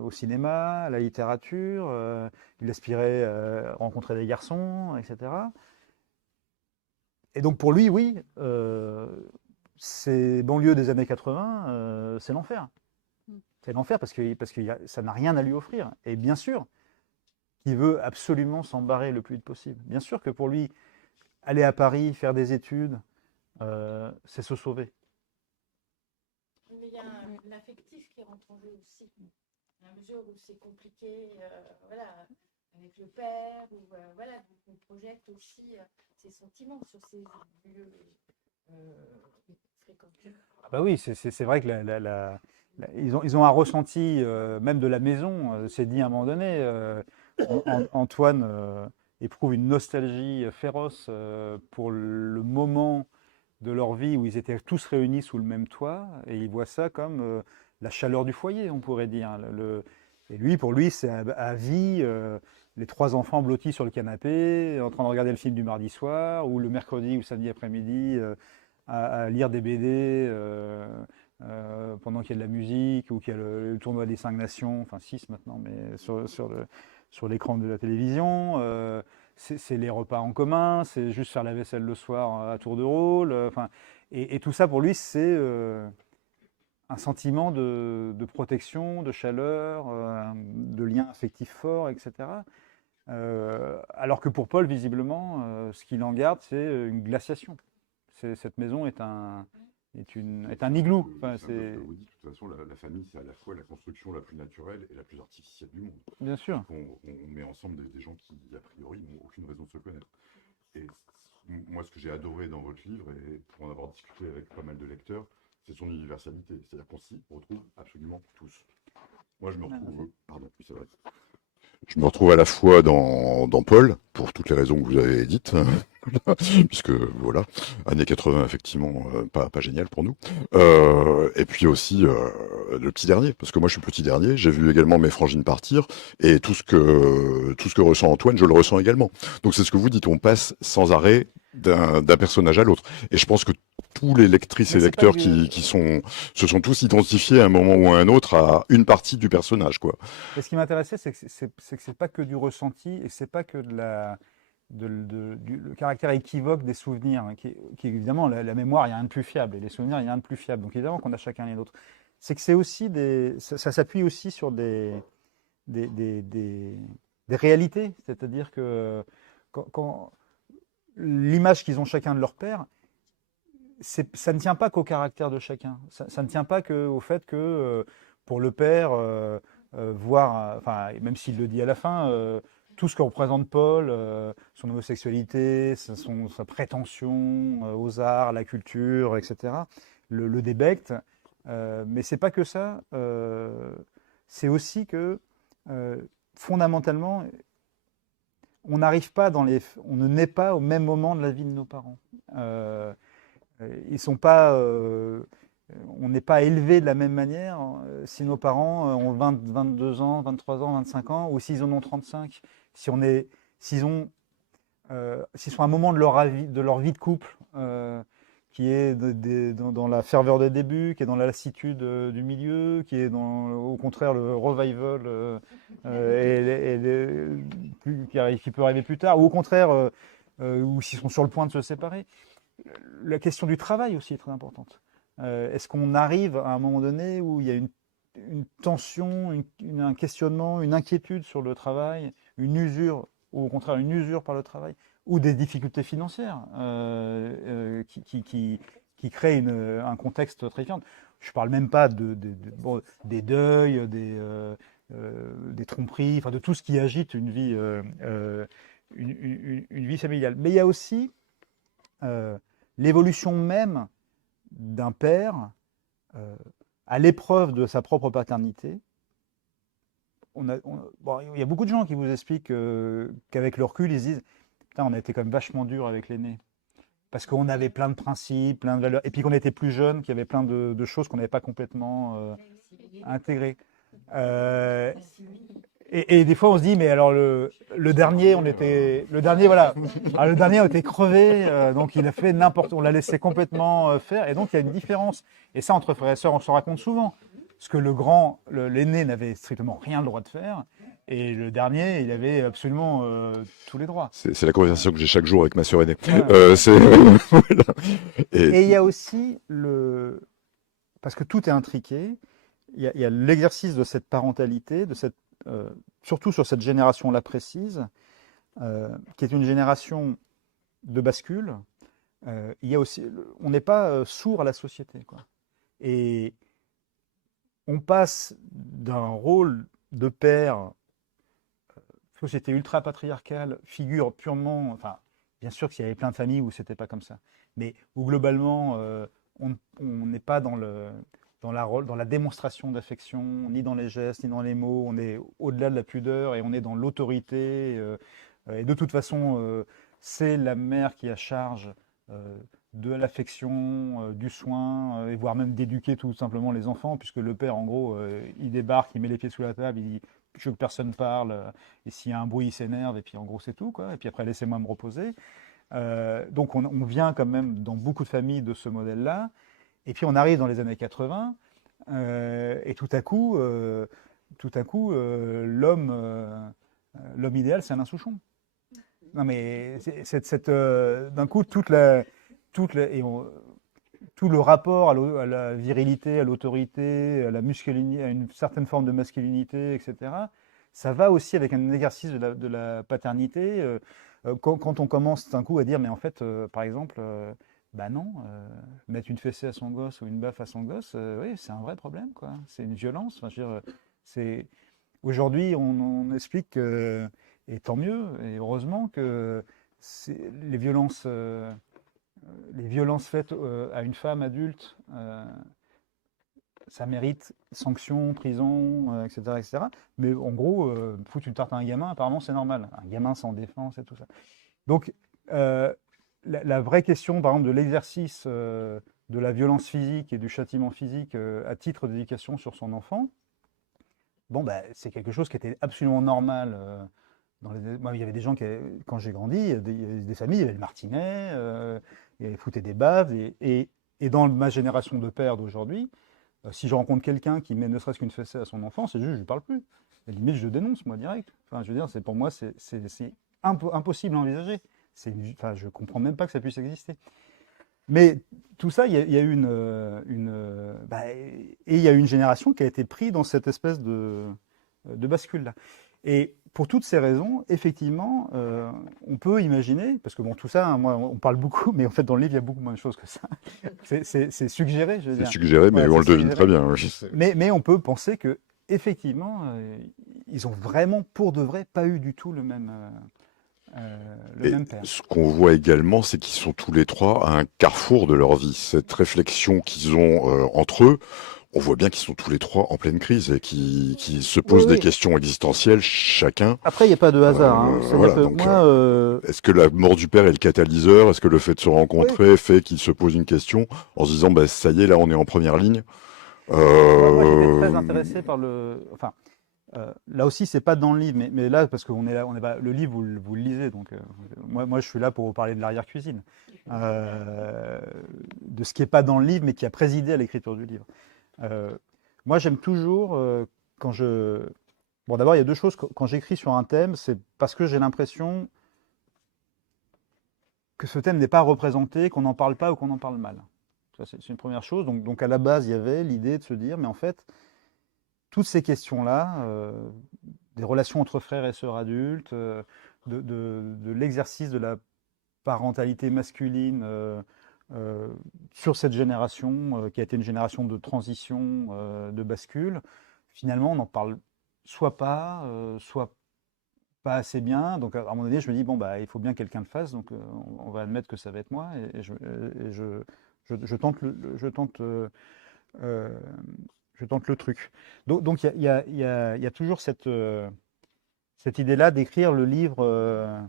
au cinéma, à la littérature. Il aspirait à rencontrer des garçons, etc. Et donc pour lui, oui, ces banlieues des années 80, c'est l'enfer. C'est l'enfer parce que ça n'a rien à lui offrir. Et bien sûr qu'il veut absolument s'en barrer le plus vite possible. Bien sûr que pour lui, aller à Paris, faire des études, c'est se sauver. Mais il y a l'affectif qui rentre en jeu aussi, à mesure où c'est compliqué, voilà, avec le père, ou voilà, donc on projette aussi ses sentiments sur ces lieux fréquentés. Ah bah oui, c'est vrai que ils ont un ressenti, même de la maison, c'est dit à un moment donné. Antoine éprouve une nostalgie féroce pour le moment de leur vie où ils étaient tous réunis sous le même toit, et il voit ça comme la chaleur du foyer, on pourrait dire. Et lui, pour lui, c'est à vie, les trois enfants blottis sur le canapé, en train de regarder le film du mardi soir, ou le mercredi ou samedi après-midi, à lire des BD pendant qu'il y a de la musique, ou qu'il y a le tournoi des 5 nations, enfin 6 maintenant, mais sur l'écran de la télévision. C'est les repas en commun, c'est juste faire la vaisselle le soir à tour de rôle. Enfin, et tout ça pour lui, c'est un sentiment de protection, de chaleur, de lien affectif fort, etc. Alors que pour Paul, visiblement, ce qu'il en garde, c'est une glaciation. Cette maison est un igloo. Enfin, Oui, vous dites, de toute façon, la famille, c'est à la fois la construction la plus naturelle et la plus artificielle du monde. Bien sûr. On met ensemble des gens qui, a priori, n'ont aucune raison de se connaître. Et moi, ce que j'ai adoré dans votre livre, et pour en avoir discuté avec pas mal de lecteurs, c'est son universalité. C'est-à-dire qu'on s'y retrouve absolument tous. Moi, je me retrouve... Pardon, oui, c'est vrai. Je me retrouve à la fois dans Paul, pour toutes les raisons que vous avez dites, puisque voilà, années 80, effectivement, pas génial pour nous. Et puis aussi le petit dernier, parce que moi je suis petit dernier, j'ai vu également mes frangines partir, et tout ce que ressent Antoine, je le ressens également. Donc c'est ce que vous dites, on passe sans arrêt d'un personnage à l'autre. Et je pense que tous les lectrices et lecteurs qui se sont tous identifiés à un moment ou à un autre à une partie du personnage, quoi. Et ce qui m'intéressait, c'est que c'est pas que du ressenti, et c'est pas que le caractère équivoque des souvenirs, hein, qui est évidemment, la mémoire, il n'y a rien de plus fiable, et les souvenirs, il n'y a rien de plus fiable. Donc évidemment qu'on a chacun les nôtres. C'est que c'est aussi ça s'appuie aussi sur des, des- des- des réalités. C'est-à-dire que quand l'image qu'ils ont chacun de leur père, ça ne tient pas qu'au caractère de chacun. Ça ne tient pas qu'au fait que pour le père, voir, enfin, même s'il le dit à la fin, tout ce que représente Paul, son homosexualité, sa prétention aux arts, à la culture, etc., le débecte. Mais c'est pas que ça. C'est aussi que fondamentalement, on n'arrive pas on ne naît pas au même moment de la vie de nos parents. Ils sont pas, on n'est pas élevé de la même manière si nos parents ont 20, 22 ans, 23 ans, 25 ans, ou s'ils en ont 35. S'ils sont à un moment de leur vie de couple qui est dans la ferveur des débuts, qui est dans la lassitude du milieu, qui est au contraire le revival qui peut arriver plus tard, ou au contraire, ou s'ils sont sur le point de se séparer. La question du travail aussi est très importante. Est-ce qu'on arrive à un moment donné où il y a une tension, un questionnement, une inquiétude sur le travail, une usure, ou au contraire une usure par le travail, ou des difficultés financières qui créent un contexte très différent. Je ne parle même pas des deuils, des tromperies, enfin de tout ce qui agite une vie familiale. Mais il y a aussi l'évolution même d'un père à l'épreuve de sa propre paternité. Il y a beaucoup de gens qui vous expliquent qu'avec le recul, ils se disent « Putain, on a été quand même vachement dur avec l'aîné. » Parce qu'on avait plein de principes, plein de valeurs, et puis qu'on était plus jeune, qu'il y avait plein de choses qu'on n'avait pas complètement intégrées. Et des fois, on se dit, mais alors le dernier, voilà, alors, le dernier, on était crevé, donc il a fait n'importe, on l'a laissé complètement faire, et donc il y a une différence. Et ça, entre frères et sœurs, on se raconte souvent, parce que l'aîné n'avait strictement rien le droit de faire, et le dernier, il avait absolument tous les droits. C'est la conversation que j'ai chaque jour avec ma sœur aînée. Voilà. Voilà. Et il y a aussi parce que tout est intriqué, il y a l'exercice de cette parentalité, surtout sur cette génération-là précise, qui est une génération de bascule. Il y a aussi, on n'est pas sourd à la société, quoi. Et on passe d'un rôle de père, société ultra patriarcale, figure purement, enfin, bien sûr qu'il y avait plein de familles où c'était pas comme ça, mais où globalement on n'est pas dans la démonstration d'affection, ni dans les gestes, ni dans les mots. On est au-delà de la pudeur et on est dans l'autorité. Et de toute façon, c'est la mère qui a charge de l'affection, du soin, et voire même d'éduquer tout simplement les enfants, puisque le père, en gros, il débarque, il met les pieds sous la table, il dit je veux que personne parle, et s'il y a un bruit, il s'énerve, et puis en gros, c'est tout, quoi. Et puis après, laissez-moi me reposer. Donc on vient quand même dans beaucoup de familles de ce modèle-là. Et puis on arrive dans les années 80, et tout à coup, l'homme idéal, c'est Alain Souchon. Non mais d'un coup, tout le rapport à la virilité, à l'autorité, à à une certaine forme de masculinité, etc., ça va aussi avec un exercice de la paternité. Quand on commence d'un coup à dire, mais en fait, par exemple, bah non, mettre une fessée à son gosse ou une baffe à son gosse, oui, c'est un vrai problème, quoi. C'est une violence. Enfin, je veux dire, aujourd'hui, on explique que, et tant mieux, et heureusement que les violences faites à une femme adulte, ça mérite sanction, prison, etc., etc. Mais en gros, foutre une tarte à un gamin, apparemment, c'est normal. Un gamin sans défense et tout ça. Donc, la vraie question, par exemple, de l'exercice de la violence physique et du châtiment physique à titre d'éducation sur son enfant, bon, bah, c'est quelque chose qui était absolument normal. Moi, il y avait des gens quand j'ai grandi, il y avait des familles, il y avait le martinet, il foutait des baves. Et dans ma génération de pères d'aujourd'hui, si je rencontre quelqu'un qui met ne serait-ce qu'une fessée à son enfant, c'est juste, je ne lui parle plus. À la limite, je le dénonce, moi, direct. Enfin, je veux dire, pour moi, c'est impossible à envisager. Enfin, je comprends même pas que ça puisse exister. Mais tout ça, il y a eu et il y a eu une génération qui a été prise dans cette espèce de bascule-là. Et pour toutes ces raisons, effectivement, on peut imaginer, parce que bon, tout ça, hein, moi, on parle beaucoup, mais en fait, dans le livre, il y a beaucoup moins de choses que ça. C'est suggéré, je veux C'est dire. suggéré, mais Voilà, on c'est le devine suggéré. très bien. Oui. Mais on peut penser que, effectivement, ils ont vraiment, pour de vrai, pas eu du tout le même Et père. ce qu'on voit également, c'est qu'ils sont tous les trois à un carrefour de leur vie. Cette réflexion qu'ils ont entre eux, on voit bien qu'ils sont tous les trois en pleine crise et qui se Oui, posent des oui. questions existentielles chacun. Après, il n'y a pas de hasard, hein. C'est-à-dire Voilà, que donc moi, est-ce que la mort du père est le catalyseur? Est-ce que le fait de se oui, rencontrer fait qu'ils se posent une question en se disant, bah, ça y est, là, on est en première ligne? moi j'étais très Euh, intéressé par enfin, là aussi, c'est pas dans le livre, mais là, parce qu'on est là, on est pas, le livre, vous le lisez, donc moi, je suis là pour vous parler de l'arrière-cuisine, de ce qui n'est pas dans le livre, mais qui a présidé à l'écriture du livre. Euh, Moi, j'aime toujours, quand je... Bon, d'abord, il y a deux choses. Quand j'écris sur un thème, c'est parce que j'ai l'impression que ce thème n'est pas représenté, qu'on n'en parle pas ou qu'on en parle mal. Ça, c'est une première chose. Donc, à la base, il y avait l'idée de se dire, mais en fait, toutes ces questions-là, des relations entre frères et sœurs adultes, de l'exercice de la parentalité masculine sur cette génération, qui a été une génération de transition, de bascule, finalement, on n'en parle soit pas assez bien. Donc, à un moment donné, je me dis, bon, bah, il faut bien que quelqu'un le fasse, donc on va admettre que ça va être moi, et je tente euh, je tente le truc. Donc il y a toujours cette idée-là d'écrire le livre euh,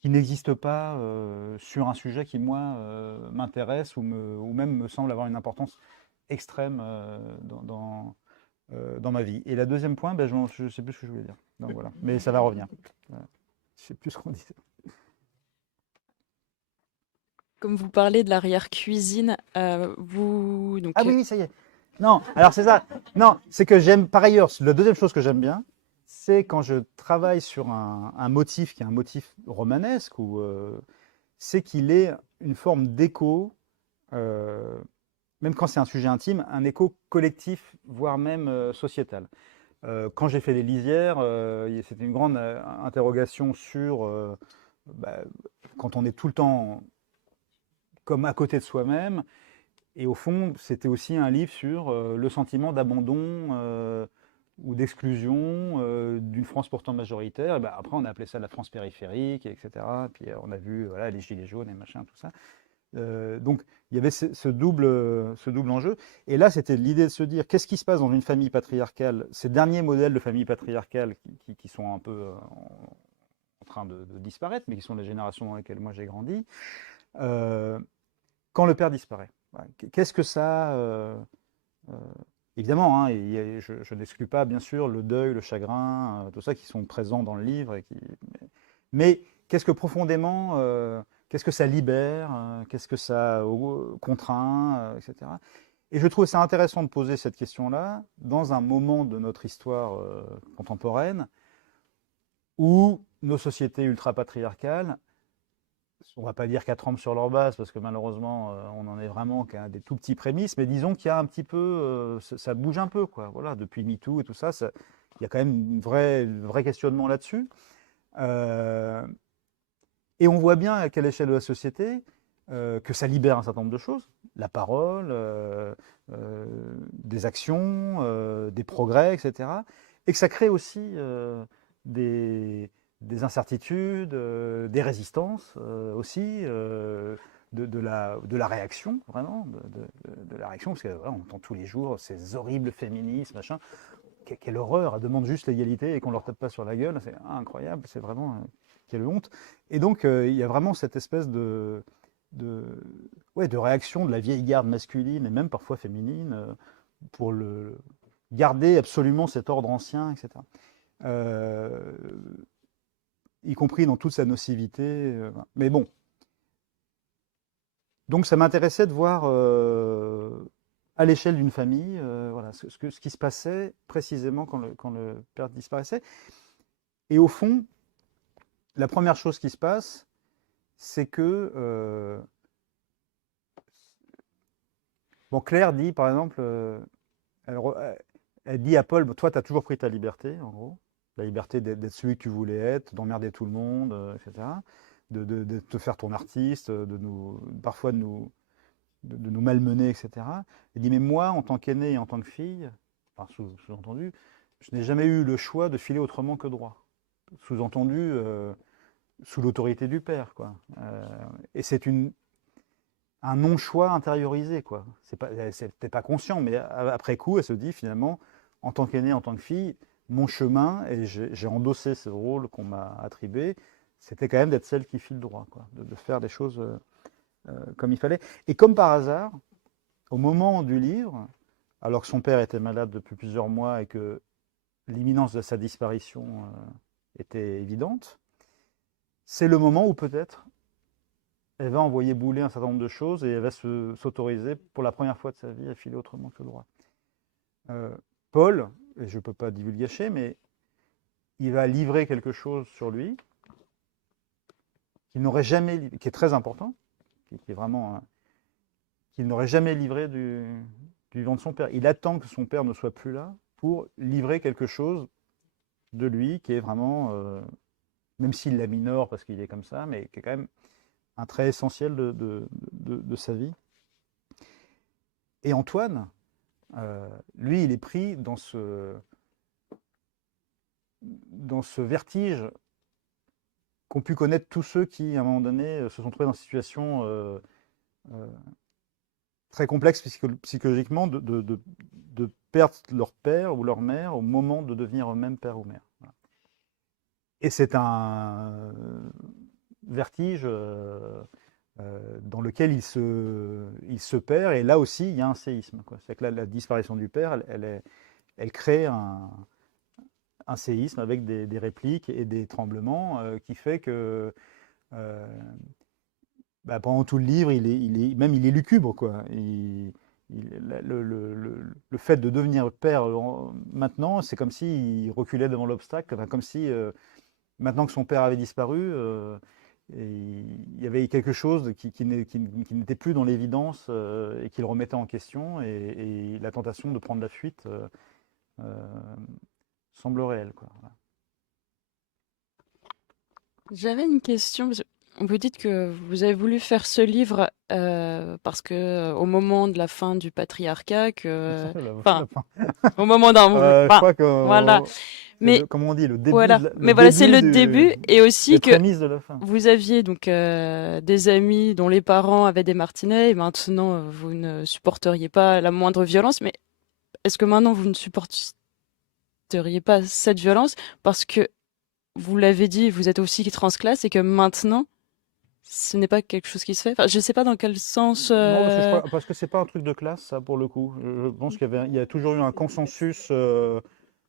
qui n'existe pas sur un sujet qui, moi, m'intéresse ou même me semble avoir une importance extrême dans ma vie. Et la deuxième point, ben, je ne sais plus ce que je voulais dire. Donc, voilà. Mais ça va revenir. Voilà. Je ne sais plus ce qu'on disait. Comme vous parlez de l'arrière-cuisine, Ah oui, oui, ça y est. Non, alors c'est ça. Non, c'est que j'aime, par ailleurs, la deuxième chose que j'aime bien, c'est quand je travaille sur un motif qui est un motif romanesque, c'est qu'il est une forme d'écho, euh, même quand c'est un sujet intime, un écho collectif, voire même sociétal. Quand j'ai fait les lisières, c'était une grande interrogation sur bah, quand on est tout le temps comme à côté de soi-même. Et au fond, c'était aussi un livre sur le sentiment d'abandon ou d'exclusion d'une France pourtant majoritaire. Et ben, après, on a appelé ça la France périphérique, etc. Puis on a vu voilà, les gilets jaunes et machin, tout ça. Donc, il y avait ce double enjeu. Et là, c'était l'idée de se dire, qu'est-ce qui se passe dans une famille patriarcale, ces derniers modèles de famille patriarcale qui sont un peu en train de disparaître, mais qui sont les générations dans lesquelles moi j'ai grandi, euh, quand le père disparaît. Voilà. Qu'est-ce que ça... euh, évidemment, hein, je n'exclus pas, bien sûr, le deuil, le chagrin, tout ça qui sont présents dans le livre. Mais qu'est-ce que profondément, qu'est-ce que ça libère, qu'est-ce que ça contraint, etc. Et je trouve ça intéressant de poser cette question-là dans un moment de notre histoire contemporaine où nos sociétés ultra-patriarcales, on ne va pas dire qu'elles trempent sur leur base, parce que malheureusement, on en est vraiment qu'à des tout petits prémices, mais disons qu'il y a un petit peu, ça bouge un peu, quoi. Voilà, depuis MeToo et tout ça, il y a quand même un vrai questionnement là-dessus. Euh, et on voit bien à quelle échelle de la société que ça libère un certain nombre de choses, la parole, des actions, des progrès, etc. Et que ça crée aussi des, des incertitudes, des résistances aussi, de la réaction, vraiment, de la réaction, parce qu'on voilà, entend tous les jours ces horribles féministes, machin. Quelle horreur, elles demandent juste l'égalité et qu'on leur tape pas sur la gueule, c'est incroyable, c'est vraiment quelle honte. Et donc il y a vraiment cette espèce de, ouais, de réaction de la vieille garde masculine et même parfois féminine pour garder absolument cet ordre ancien, etc. Euh, y compris dans toute sa nocivité. Mais bon. Donc ça m'intéressait de voir à l'échelle d'une famille voilà, ce qui se passait précisément quand le père disparaissait. Et au fond, la première chose qui se passe, c'est que bon, Claire dit, par exemple, elle dit à Paul, toi, tu as toujours pris ta liberté, en gros, la liberté d'être celui que tu voulais être, d'emmerder tout le monde, etc., de te faire ton artiste, parfois de nous malmener, etc. Elle dit, mais moi, en tant qu'aîné et en tant que fille, enfin, sous-entendu, je n'ai jamais eu le choix de filer autrement que droit. Sous-entendu, sous l'autorité du père, quoi. Et c'est un non-choix intériorisé, quoi. C'est peut-être pas conscient, mais après coup, elle se dit finalement, en tant qu'aînée, en tant que fille, mon chemin, et j'ai endossé ce rôle qu'on m'a attribué, c'était quand même d'être celle qui file droit, quoi, de faire les choses comme il fallait. Et comme par hasard, au moment du livre, alors que son père était malade depuis plusieurs mois et que l'imminence de sa disparition était évidente, c'est le moment où peut-être elle va envoyer bouler un certain nombre de choses et elle va s'autoriser pour la première fois de sa vie à filer autrement que droit. Paul, et je ne peux pas divulgacher, mais il va livrer quelque chose sur lui qu'il n'aurait jamais, qui est très important, qui est vraiment, qu'il n'aurait jamais livré du vivant de son père. Il attend que son père ne soit plus là pour livrer quelque chose de lui qui est vraiment, même s'il la minore parce qu'il est comme ça, mais qui est quand même un trait essentiel de sa vie. Et Antoine, lui, il est pris dans ce vertige qu'ont pu connaître tous ceux qui, à un moment donné, se sont trouvés dans une situation très complexe psychologiquement de perdre leur père ou leur mère au moment de devenir eux-mêmes père ou mère. Voilà. Et c'est un vertige dans lequel il se perd, et là aussi il y a un séisme. C'est que la disparition du père, elle crée un séisme avec des répliques et des tremblements qui fait que pendant tout le livre, il est lugubre, quoi. Le fait de devenir père maintenant, c'est comme s'il reculait devant l'obstacle, comme si maintenant que son père avait disparu, il y avait quelque chose qui n'était plus dans l'évidence et qui le remettait en question, et la tentation de prendre la fuite semble réelle, quoi. Voilà. J'avais une question. Vous dites que vous avez voulu faire ce livre parce que au moment de la fin du patriarcat, enfin, au moment d'un, je crois que voilà. Mais comme on dit, le début, voilà. Mais voilà, c'est le début, et aussi les que prémices de la fin. vous aviez donc des amis dont les parents avaient des martinets, et maintenant vous ne supporteriez pas la moindre violence. Mais est-ce que maintenant vous ne supporteriez pas cette violence parce que vous l'avez dit, vous êtes aussi transclasse, et que maintenant ce n'est pas quelque chose qui se fait. Enfin, je ne sais pas dans quel sens. Non, parce que c'est pas un truc de classe, ça, pour le coup. Je pense il y a toujours eu un consensus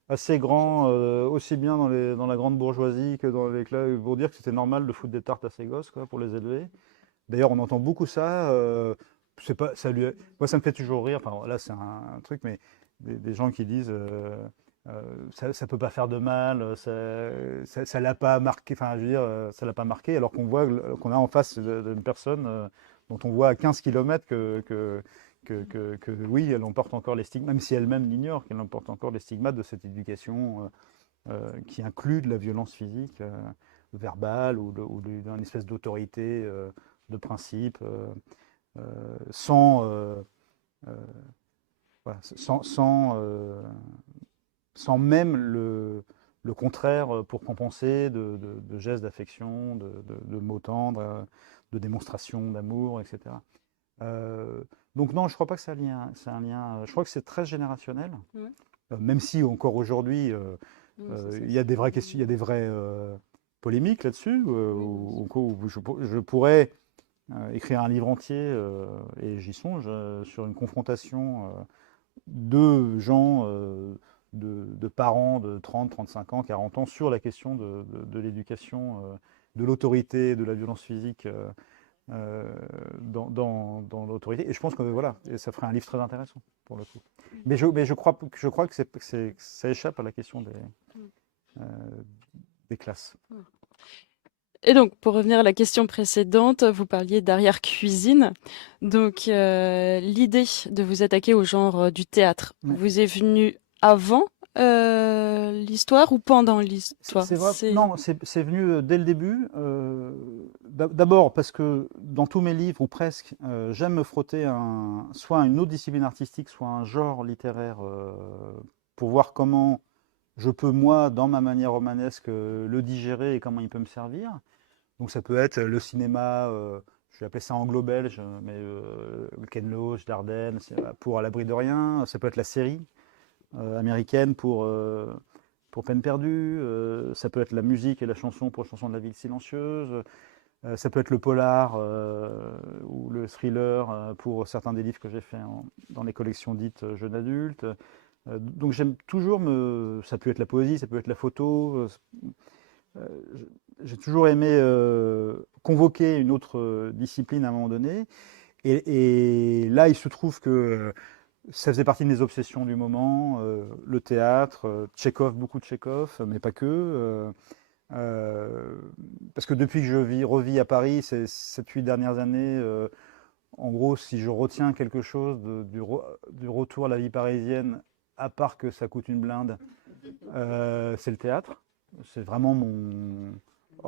assez grand, aussi bien dans la grande bourgeoisie que dans les classes, pour dire que c'était normal de foutre des tartes à ses gosses, quoi, pour les élever. D'ailleurs, on entend beaucoup ça. C'est pas, moi, ça me fait toujours rire. Enfin, là, c'est un truc, mais des gens qui disent ça peut pas faire de mal, ça l'a pas marqué. Enfin, je veux dire, ça l'a pas marqué, alors qu'on voit qu'on a en face d'une personne dont on voit à 15 km que oui, elle emporte encore les stigmates, même si elle-même l'ignore, qu'elle emporte encore les stigmates de cette éducation qui inclut de la violence physique, verbale, ou d'une espèce d'autorité de principe, sans, voilà, sans même le contraire pour compenser de gestes d'affection, de mots tendres, de démonstrations d'amour, etc. Donc non, je ne crois pas que c'est un lien. Je crois que c'est très générationnel, même si encore aujourd'hui, il y a des vraies questions, il y a des vraies polémiques là-dessus, où je pourrais écrire un livre entier, et j'y songe, sur une confrontation de gens, de parents de 30, 35 ans, 40 ans, sur la question de l'éducation, de l'autorité, de la violence physique dans l'autorité. Et je pense que voilà, ça ferait un livre très intéressant pour le coup. Mais je crois que ça échappe à la question des classes. Et donc, pour revenir à la question précédente, vous parliez d'arrière-cuisine. Donc, l'idée de vous attaquer au genre du théâtre, Ouais. vous est venue avant l'histoire ou pendant l'histoire? C'est vrai, non, c'est venu dès le début. D'abord parce que dans tous mes livres, ou presque, j'aime me frotter soit à une autre discipline artistique, soit à un genre littéraire, pour voir comment je peux, moi, dans ma manière romanesque, le digérer et comment il peut me servir. Donc ça peut être le cinéma, je vais appeler ça anglo-belge, mais Ken Loach, Dardenne, pour À l'abri de rien. Ça peut être la série américaine pour Peine perdue. Ça peut être la musique et la chanson pour Chanson de la ville silencieuse. Ça peut être le polar ou le thriller pour certains des livres que j'ai faits dans les collections dites jeunes adultes. Donc j'aime toujours ça peut être la poésie, ça peut être la photo. Euh, j'ai toujours aimé convoquer une autre discipline à un moment donné. Et là, il se trouve que ça faisait partie de mes obsessions du moment, le théâtre, Tchekhov, beaucoup de Tchekhov, mais pas que. Parce que depuis que revis à Paris, ces 7-8 dernières années, en gros, si je retiens quelque chose du retour à la vie parisienne, à part que ça coûte une blinde, c'est le théâtre. C'est vraiment mon.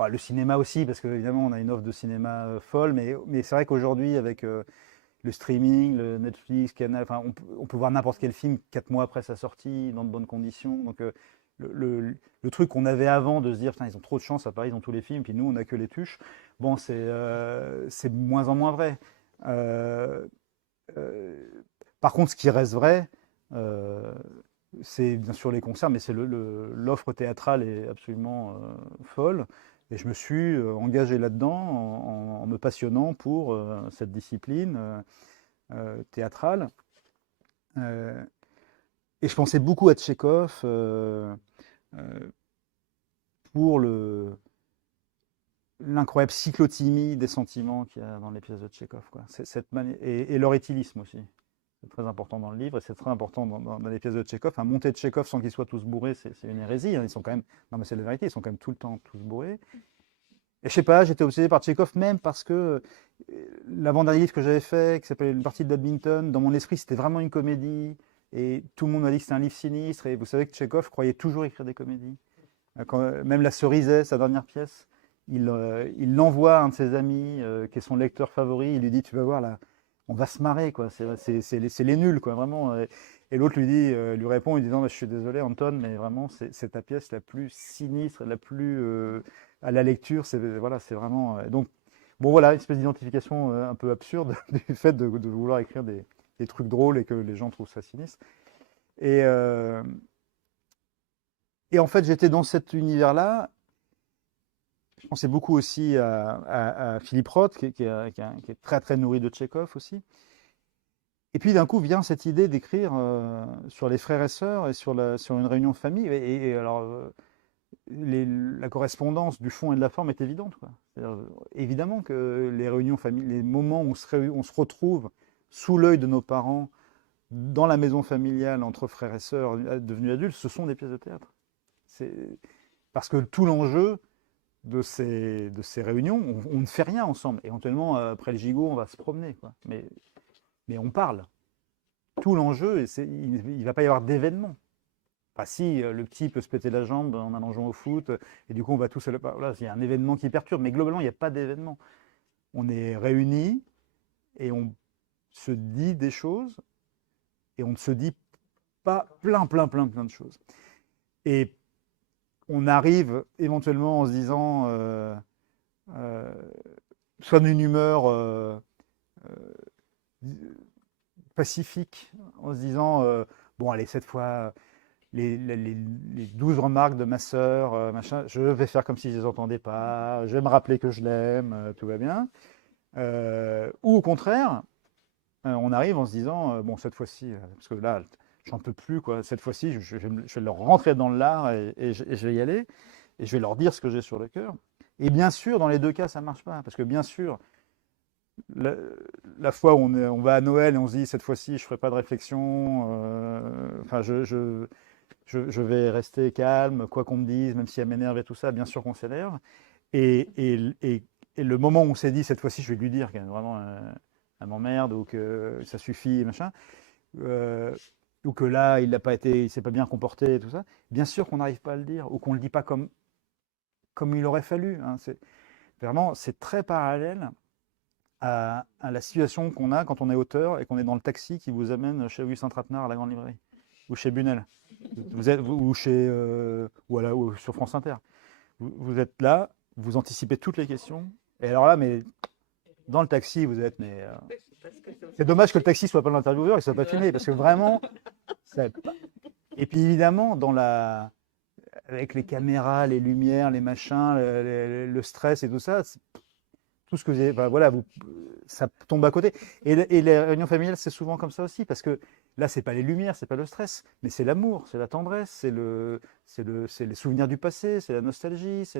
Le cinéma aussi, parce qu'évidemment, on a une offre de cinéma folle, mais c'est vrai qu'aujourd'hui, avec le streaming, le Netflix, Canal, enfin, on peut voir n'importe quel film 4 mois après sa sortie, dans de bonnes conditions. Donc, le truc qu'on avait avant de se dire, putain, ils ont trop de chance à Paris, ils ont tous les films, puis nous, on n'a que les tuches, bon, c'est de moins en moins vrai. Euh, euh, Par contre, ce qui reste vrai, euh, c'est bien sûr les concerts, mais c'est l'offre théâtrale est absolument folle. Et je me suis engagé là-dedans en me passionnant pour cette discipline théâtrale. Euh, et je pensais beaucoup à Tchekhov euh, pour l'incroyable cyclotimie des sentiments qu'il y a dans les pièces de Tchekhov, quoi. Et leur éthylisme aussi. C'est très important dans le livre et c'est très important dans les pièces de Tchekhov. Un monter de Tchekhov sans qu'ils soient tous bourrés, c'est une hérésie. Hein. Ils sont quand même, non mais c'est la vérité, ils sont quand même tout le temps tous bourrés. Et je sais pas, j'étais obsédé par Tchekhov même parce que l'avant-dernier livre que j'avais fait, qui s'appelait Une partie de badminton, dans mon esprit c'était vraiment une comédie et tout le monde m'a dit que c'était un livre sinistre. Et vous savez que Tchekhov croyait toujours écrire des comédies. Même La Cerisay, sa dernière pièce, il l'envoie à un de ses amis qui est son lecteur favori. Il lui dit, tu vas voir là, on va se marrer, quoi. C'est les nuls, quoi, vraiment. Et l'autre lui répond en lui disant, je suis désolé, Anton, mais vraiment, c'est ta pièce la plus sinistre, la plus à la lecture. Voilà, c'est vraiment. Donc, bon, voilà, une espèce d'identification un peu absurde du fait de vouloir écrire des trucs drôles et que les gens trouvent ça sinistre. Et, euh, et en fait, j'étais dans cet univers-là. Je pensais beaucoup aussi à Philippe Roth, qui est très très nourri de Tchekhov aussi. Et puis d'un coup vient cette idée d'écrire sur les frères et sœurs et sur une réunion de famille. Et alors, la correspondance du fond et de la forme est évidente, quoi. Évidemment que les réunions familiales, les moments où on se retrouve sous l'œil de nos parents, dans la maison familiale, entre frères et sœurs devenus adultes, ce sont des pièces de théâtre. Parce que tout l'enjeu de ces réunions, on ne fait rien ensemble. Éventuellement, après le gigot, on va se promener, quoi. Mais on parle. Tout l'enjeu, il ne va pas y avoir d'événement. Enfin, si, le petit peut se péter la jambe en allant jouer au foot, et du coup, on va tous... Voilà, il y a un événement qui perturbe, mais globalement, il n'y a pas d'événement. On est réunis et on se dit des choses, et on ne se dit pas plein de choses. Et on arrive éventuellement en se disant, soit d'une humeur pacifique, en se disant, bon allez, cette fois, les 12 remarques de ma sœur, machin, je vais faire comme si je les entendais pas, je vais me rappeler que je l'aime, tout va bien. Ou au contraire, on arrive en se disant, bon cette fois-ci, parce que là, j'en peux plus, quoi. Cette fois-ci, je vais leur rentrer dans l'art et je vais y aller, et je vais leur dire ce que j'ai sur le cœur. Et bien sûr, dans les deux cas, ça ne marche pas, parce que bien sûr, la fois où on va à Noël et on se dit, cette fois-ci, je ne ferai pas de réflexion, enfin, je vais rester calme, quoi qu'on me dise, même si elle m'énerve et tout ça, bien sûr qu'on s'énerve. Et le moment où on s'est dit, cette fois-ci, je vais lui dire qu'elle vraiment elle m'emmerde ou que ça suffit, machin, ou que là, il s'est pas bien comporté, et tout ça, bien sûr qu'on n'arrive pas à le dire, ou qu'on le dit pas comme il aurait fallu. Hein. Vraiment, c'est très parallèle à la situation qu'on a quand on est auteur et qu'on est dans le taxi qui vous amène chez Augustin Trapenard à la Grande Librairie, ou chez Bunel, ou sur France Inter. Vous êtes là, vous anticipez toutes les questions, et alors là, mais dans le taxi, vous êtes, mais c'est dommage que le taxi soit pas l'intervieweur, il soit pas filmé, parce que vraiment, et puis évidemment, avec les caméras, les lumières, les machins, le stress et tout ça, tout ce que vous avez, voilà, ça tombe à côté. Et les réunions familiales, c'est souvent comme ça aussi, parce que là, c'est pas les lumières, c'est pas le stress, mais c'est l'amour, c'est la tendresse, c'est les souvenirs du passé, c'est la nostalgie,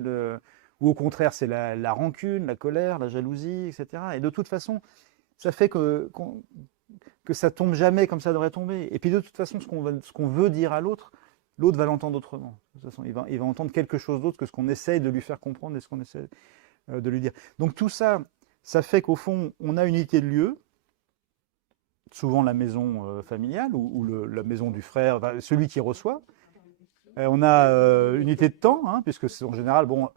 ou au contraire, c'est la rancune, la colère, la jalousie, etc. Et de toute façon, ça fait que ça tombe jamais comme ça devrait tomber. Et puis de toute façon, ce qu'on veut dire à l'autre, l'autre va l'entendre autrement. De toute façon, il va entendre quelque chose d'autre que ce qu'on essaye de lui faire comprendre et ce qu'on essaie de lui dire. Donc tout ça, ça fait qu'au fond, on a une unité de lieu, souvent la maison familiale ou la maison du frère, celui qui reçoit. On a une unité de temps, hein, puisque en général, bon,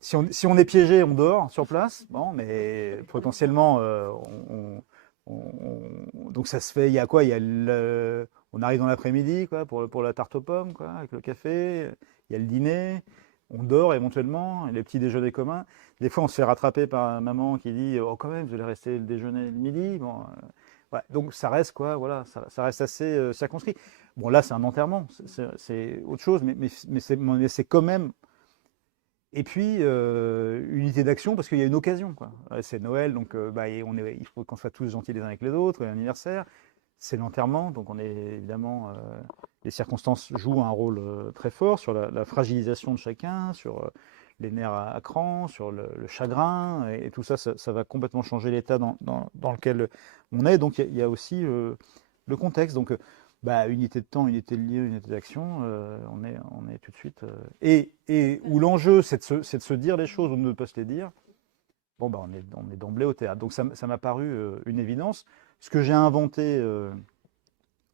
si on est piégé, on dort sur place, bon, mais potentiellement, donc ça se fait, il y a quoi? On arrive dans l'après-midi, quoi, pour la tarte aux pommes, quoi, avec le café, il y a le dîner, on dort éventuellement, les petits déjeuners communs. Des fois, on se fait rattraper par maman qui dit « Oh, quand même, vous allez rester le déjeuner le midi ». Bon, ouais, donc ça reste, quoi, voilà, ça reste assez circonscrit. Bon, là, c'est un enterrement, c'est autre chose, mais c'est quand même... Et puis, unité d'action, parce qu'il y a une occasion, quoi. C'est Noël, donc il faut qu'on soit tous gentils les uns avec les autres, l'anniversaire. C'est l'enterrement, donc on est évidemment... les circonstances jouent un rôle très fort sur la fragilisation de chacun, sur les nerfs à cran, sur le chagrin, et tout ça, ça va complètement changer l'état dans lequel on est. Donc il y a aussi le contexte. Donc unité de temps, unité de lieu, unité d'action, on est tout de suite... et où l'enjeu, c'est de se dire les choses ou de ne pas se les dire, bon, on est d'emblée au théâtre. Donc ça m'a paru une évidence. Ce que j'ai inventé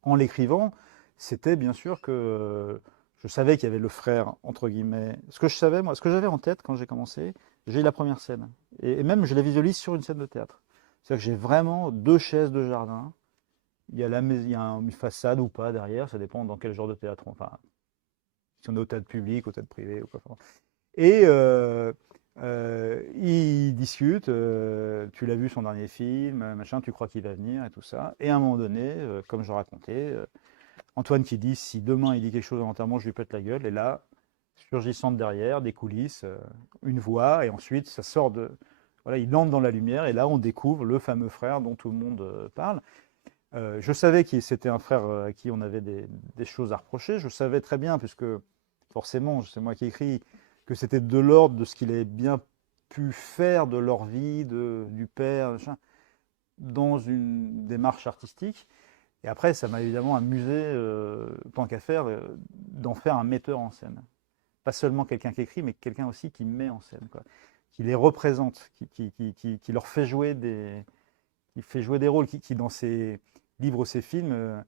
en l'écrivant, c'était bien sûr que je savais qu'il y avait le frère, entre guillemets. Ce que je savais, moi, ce que j'avais en tête quand j'ai commencé, j'ai la première scène. Et même, je la visualise sur une scène de théâtre. C'est-à-dire que j'ai vraiment 2 chaises de jardin. Il y a une façade ou pas derrière, ça dépend dans quel genre de théâtre. Enfin, si on est au théâtre public, au théâtre privé ou quoi. Et ils discutent, tu l'as vu son dernier film, machin, tu crois qu'il va venir et tout ça. Et à un moment donné, comme je racontais, Antoine qui dit si demain il dit quelque chose à l'enterrement, je lui pète la gueule. Et là, surgissant de derrière, des coulisses, une voix, et ensuite ça sort de. Voilà, il entre dans la lumière, et là on découvre le fameux frère dont tout le monde parle. Je savais que c'était un frère à qui on avait des choses à reprocher. Je savais très bien, puisque forcément, c'est moi qui écris, que c'était de l'ordre de ce qu'il avait bien pu faire de leur vie, du père, machin, dans une démarche artistique. Et après, ça m'a évidemment amusé, tant qu'à faire, d'en faire un metteur en scène. Pas seulement quelqu'un qui écrit, mais quelqu'un aussi qui met en scène, quoi. Qui les représente, qui leur fait jouer des rôles, qui dans ses livres ou ses films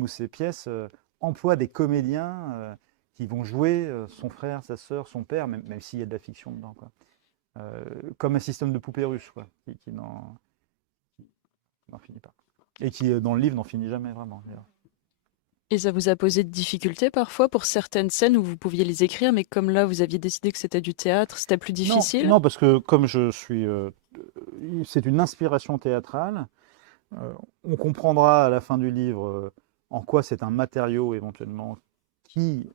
ou ses pièces, emploie des comédiens qui vont jouer son frère, sa sœur, son père, même s'il y a de la fiction dedans, quoi. Comme un système de poupée russe, quoi, qui n'en finit pas. Et qui, dans le livre, n'en finit jamais vraiment, d'ailleurs. Et ça vous a posé de difficultés parfois pour certaines scènes où vous pouviez les écrire, mais comme là, vous aviez décidé que c'était du théâtre, c'était plus difficile? Non, parce que comme je suis... c'est une inspiration théâtrale. On comprendra à la fin du livre en quoi c'est un matériau éventuellement qui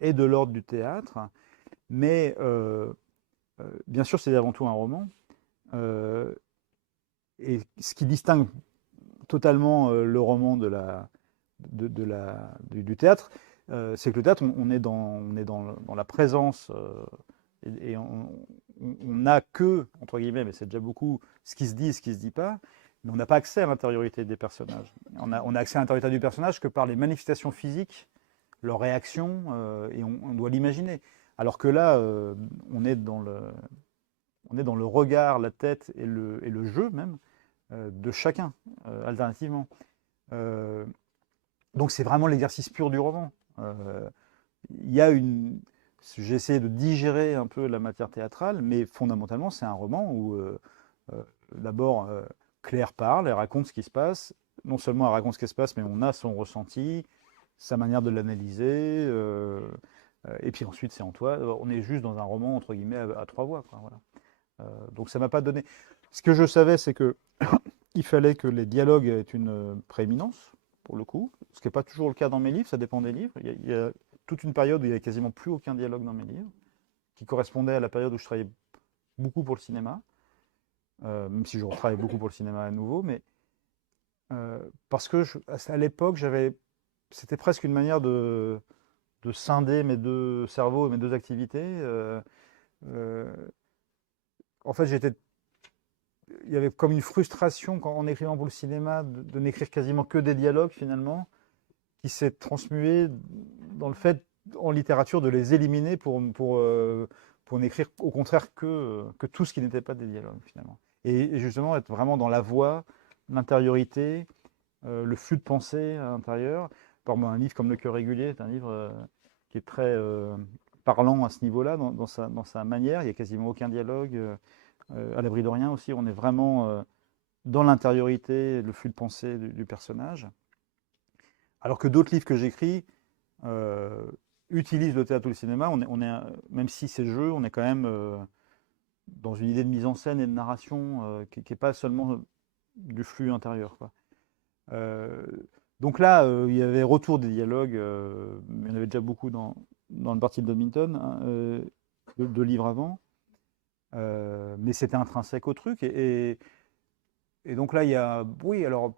est de l'ordre du théâtre, mais bien sûr c'est avant tout un roman. Et ce qui distingue totalement le roman du théâtre, c'est que le théâtre, on est dans la présence et on n'a que, entre guillemets, mais c'est déjà beaucoup, ce qui se dit et ce qui ne se dit pas, mais on n'a pas accès à l'intériorité des personnages. On a accès à l'intériorité du personnage que par les manifestations physiques, leurs réactions, et on doit l'imaginer. Alors que là, on est dans le regard, la tête et le jeu même de chacun, alternativement. Donc c'est vraiment l'exercice pur du roman. Il y a j'ai essayé de digérer un peu la matière théâtrale, mais fondamentalement, c'est un roman où d'abord Claire parle, elle raconte ce qui se passe. Non seulement elle raconte ce qui se passe, mais on a son ressenti, sa manière de l'analyser. Et puis ensuite, c'est Antoine. On est juste dans un roman, entre guillemets, à trois voix, quoi, voilà. Donc ça m'a pas donné. Ce que je savais, c'est que il fallait que les dialogues aient une prééminence, pour le coup, ce qui n'est pas toujours le cas dans mes livres, ça dépend des livres. Il y a toute une période où il n'y avait quasiment plus aucun dialogue dans mes livres, qui correspondait à la période où je travaillais beaucoup pour le cinéma, même si je retravaille beaucoup pour le cinéma à nouveau, mais parce que à l'époque, c'était presque une manière de scinder mes deux cerveaux et mes deux activités. En fait, il y avait comme une frustration en écrivant pour le cinéma de n'écrire quasiment que des dialogues finalement, qui s'est transmué dans le fait en littérature de les éliminer pour n'écrire au contraire que tout ce qui n'était pas des dialogues finalement. Et justement être vraiment dans la voix, l'intériorité, le flux de pensée à l'intérieur. Par exemple, un livre comme Le Cœur régulier est un livre qui est très parlant à ce niveau-là, dans sa manière. Il n'y a quasiment aucun dialogue. À l'abri de rien aussi, on est vraiment dans l'intériorité, le flux de pensée du personnage. Alors que d'autres livres que j'écris utilisent le théâtre ou le cinéma, même si c'est jeu, on est quand même dans une idée de mise en scène et de narration qui n'est pas seulement du flux intérieur, quoi. Donc là, il y avait retour des dialogues, il y en avait déjà beaucoup dans le parti de badminton, hein, de livres avant. Mais c'était intrinsèque au truc. Et donc là, il y a. Oui, alors,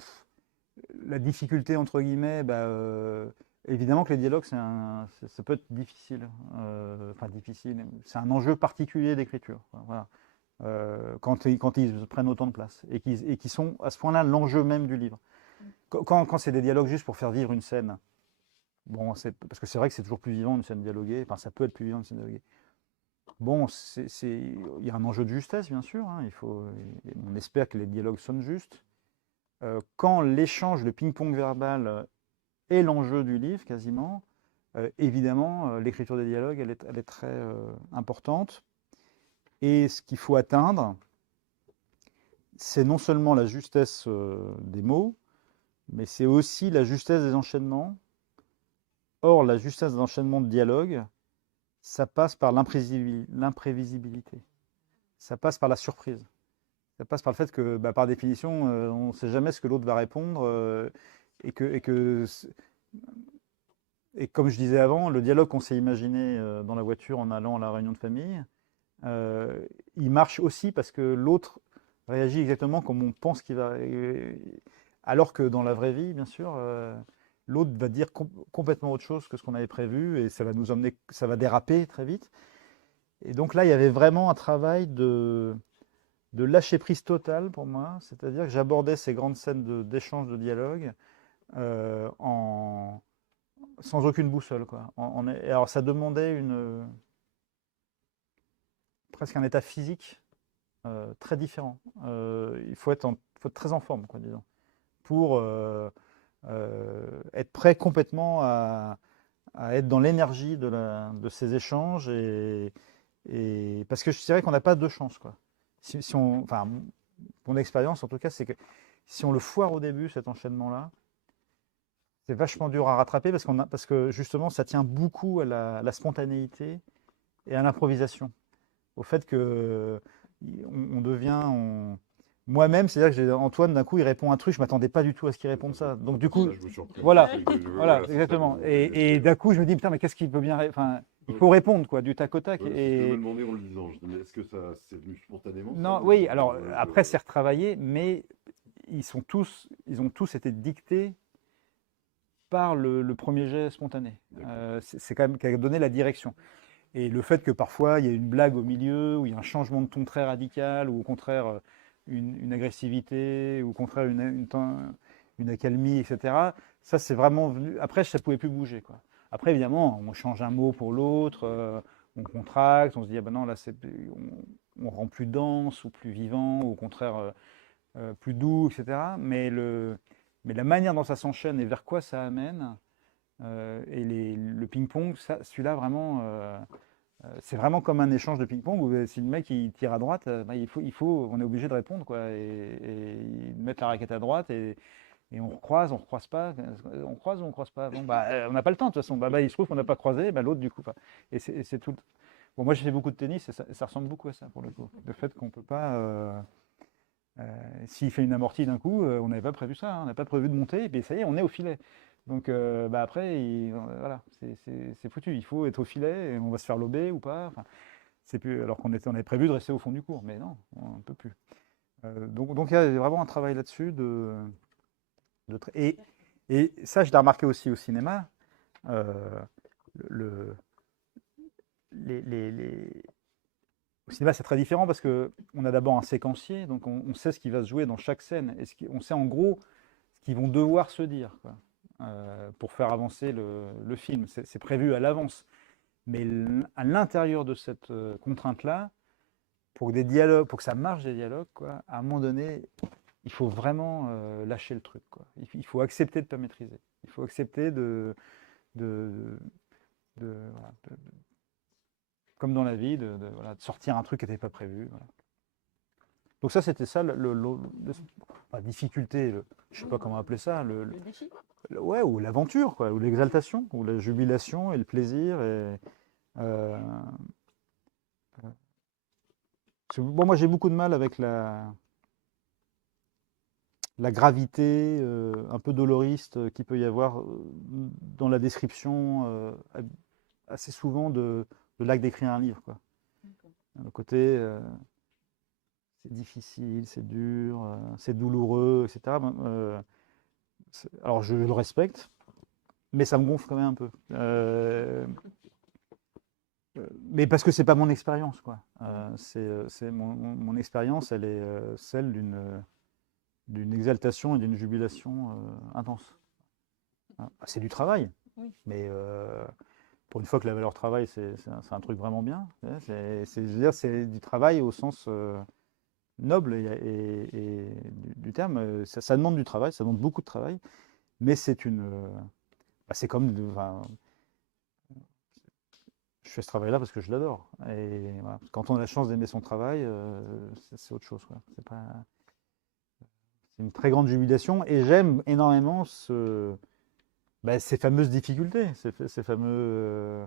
la difficulté, entre guillemets, évidemment que les dialogues, ça peut être difficile. Enfin, difficile. C'est un enjeu particulier d'écriture. Voilà. Quand ils prennent autant de place. Et qui sont à ce point-là l'enjeu même du livre. Quand c'est des dialogues juste pour faire vivre une scène, bon, parce que c'est vrai que c'est toujours plus vivant une scène dialoguée. Enfin, ça peut être plus vivant une scène dialoguée. Bon, il y a un enjeu de justesse, bien sûr, hein, on espère que les dialogues sonnent justes. Quand l'échange, le ping-pong verbal est l'enjeu du livre, quasiment, évidemment, l'écriture des dialogues, elle est très importante. Et ce qu'il faut atteindre, c'est non seulement la justesse des mots, mais c'est aussi la justesse des enchaînements. Or, la justesse des enchaînements de dialogue, ça passe par l'imprévisibilité. Ça passe par la surprise. Ça passe par le fait que, par définition, on ne sait jamais ce que l'autre va répondre. Et comme je disais avant, le dialogue qu'on s'est imaginé dans la voiture en allant à la réunion de famille, il marche aussi parce que l'autre réagit exactement comme on pense qu'il va. Alors que dans la vraie vie, bien sûr, l'autre va dire complètement autre chose que ce qu'on avait prévu et ça va nous emmener, ça va déraper très vite. Et donc là, il y avait vraiment un travail de lâcher prise totale pour moi, c'est-à-dire que j'abordais ces grandes scènes d'échange de dialogue sans aucune boussole, quoi. Alors ça demandait presque un état physique très différent. Il faut être très en forme, quoi, disons, pour être prêt complètement à être dans l'énergie de ces échanges et parce que je dirais qu'on n'a pas de chance, quoi. Enfin, mon expérience en tout cas, c'est que si on le foire au début, cet enchaînement-là, c'est vachement dur à rattraper parce que justement, ça tient beaucoup à la spontanéité et à l'improvisation, au fait que on devient moi-même, c'est-à-dire que Antoine, d'un coup, il répond un truc, je ne m'attendais pas du tout à ce qu'il réponde ça. Donc du coup, voilà, exactement. Et d'un coup, je me dis, putain, mais qu'est-ce qu'il peut bien... Enfin, il faut répondre, quoi, du tac au tac. Je me demandais en le lisant, je me disais, est-ce que ça c'est venu spontanément? Non, oui, alors après, c'est retravaillé, mais ils ont tous été dictés par le premier jet spontané. C'est quand même qui a donné la direction. Et le fait que parfois, il y a une blague au milieu, ou il y a un changement de ton très radical, ou au contraire... Une agressivité, ou au contraire une accalmie, etc. Ça, c'est vraiment venu. Après, ça ne pouvait plus bouger, quoi. Après, évidemment, on change un mot pour l'autre, on contracte, on se dit, ah ben non, là, on rend plus dense ou plus vivant, ou au contraire plus doux, etc. Mais la manière dont ça s'enchaîne et vers quoi ça amène, et le ping-pong, celui-là, vraiment, c'est vraiment comme un échange de ping-pong où si le mec il tire à droite, bah, on est obligé de répondre, quoi, et mettre la raquette à droite, et on recroise pas, on croise ou on croise pas. Bon, bah, on n'a pas le temps de toute façon. Il se trouve qu'on n'a pas croisé, bah, l'autre du coup pas. Et c'est tout. Bon, moi j'ai fait beaucoup de tennis et ça ressemble beaucoup à ça pour le coup. Le fait qu'on peut pas. S'il fait une amortie d'un coup, on n'avait pas prévu ça, hein, on n'a pas prévu de monter, et puis ça y est, on est au filet. Donc bah, après, voilà, c'est foutu. Il faut être au filet, et on va se faire lober ou pas. Enfin, c'est plus, alors on avait prévu de rester au fond du cours, mais non, on ne peut plus. Donc il y a vraiment un travail là-dessus et ça, je l'ai remarqué aussi au cinéma. euh, le, Au cinéma, c'est très différent parce qu'on a d'abord un séquencier, donc on sait ce qui va se jouer dans chaque scène, et on sait en gros ce qu'ils vont devoir se dire, quoi, pour faire avancer le film. C'est prévu à l'avance. Mais à l'intérieur de cette contrainte-là, pour que ça marche des dialogues, quoi, à un moment donné, il faut vraiment lâcher le truc, quoi. Il faut accepter de ne pas maîtriser. Il faut accepter de, voilà, comme dans la vie, voilà, de sortir un truc qui n'était pas prévu. Voilà. Donc ça, c'était ça, la difficulté, je ne sais pas comment appeler ça, Le défi. ouais, ou l'aventure, quoi, ou l'exaltation, ou la jubilation et le plaisir. Euh, bon, moi, j'ai beaucoup de mal avec la gravité un peu doloriste qu'il peut y avoir dans la description assez souvent de l'acte d'écrire un livre, quoi. Le côté, c'est difficile, c'est dur, c'est douloureux, etc. Alors je le respecte, mais ça me gonfle quand même un peu. Mais parce que c'est pas mon expérience, quoi. C'est mon expérience, elle est celle d'une exaltation et d'une jubilation intense. Hein. C'est du travail, Oui. mais pour une fois que la valeur travail, c'est un truc vraiment bien. Je veux dire, c'est du travail au sens noble et du terme. Ça demande du travail, ça demande beaucoup de travail, mais c'est comme, enfin, je fais ce travail-là parce que je l'adore. Et voilà. Quand on a la chance d'aimer son travail, c'est autre chose, quoi. C'est une très grande jubilation et j'aime énormément ces fameuses difficultés, ces fameux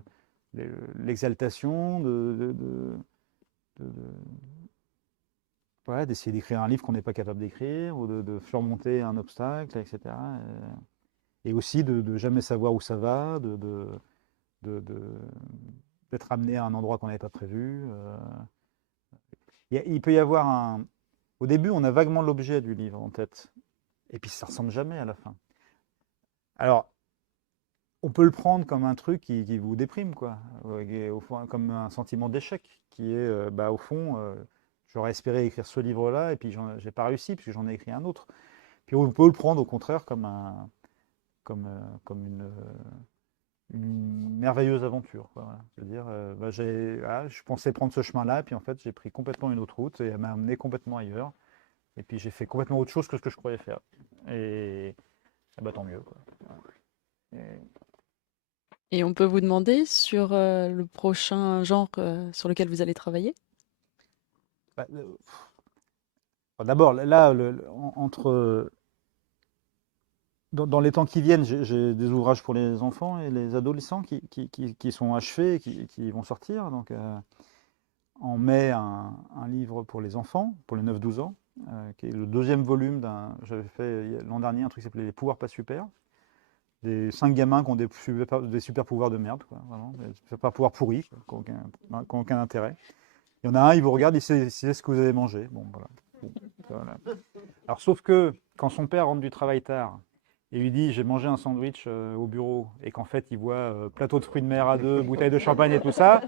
l'exaltation voilà, d'essayer d'écrire un livre qu'on n'est pas capable d'écrire ou de surmonter un obstacle, etc. Et aussi de jamais savoir où ça va, d'être amené à un endroit qu'on n'avait pas prévu. Il peut y avoir au début, on a vaguement l'objet du livre en tête, et puis ça ressemble jamais à la fin. Alors, on peut le prendre comme un truc qui vous déprime, quoi, au fond, comme un sentiment d'échec, qui est, au fond, j'aurais espéré écrire ce livre-là, et puis j'ai pas réussi, puisque j'en ai écrit un autre. Puis on peut le prendre au contraire comme une merveilleuse aventure, quoi, voilà. Je veux dire, je pensais prendre ce chemin-là, puis en fait, j'ai pris complètement une autre route, et elle m'a amené complètement ailleurs. Et puis j'ai fait complètement autre chose que ce que je croyais faire. Et tant mieux, quoi. Et on peut vous demander sur le prochain genre sur lequel vous allez travailler? Bah, d'abord, là, dans les temps qui viennent, j'ai des ouvrages pour les enfants et les adolescents qui sont achevés, qui vont sortir. Donc, en mai, un livre pour les enfants, pour les 9-12 ans, qui est le deuxième volume j'avais fait l'an dernier un truc qui s'appelait Les pouvoirs pas super. Des 5 gamins qui ont des super pouvoirs de merde, quoi, vraiment, des super pouvoirs pourris, qui n'ont aucun intérêt. Il y en a un, il vous regarde, il sait ce que vous avez mangé. Bon, voilà. Voilà. Alors, sauf que quand son père rentre du travail tard et lui dit j'ai mangé un sandwich au bureau, et qu'en fait il voit plateau de fruits de mer à 2, bouteille de champagne et tout ça,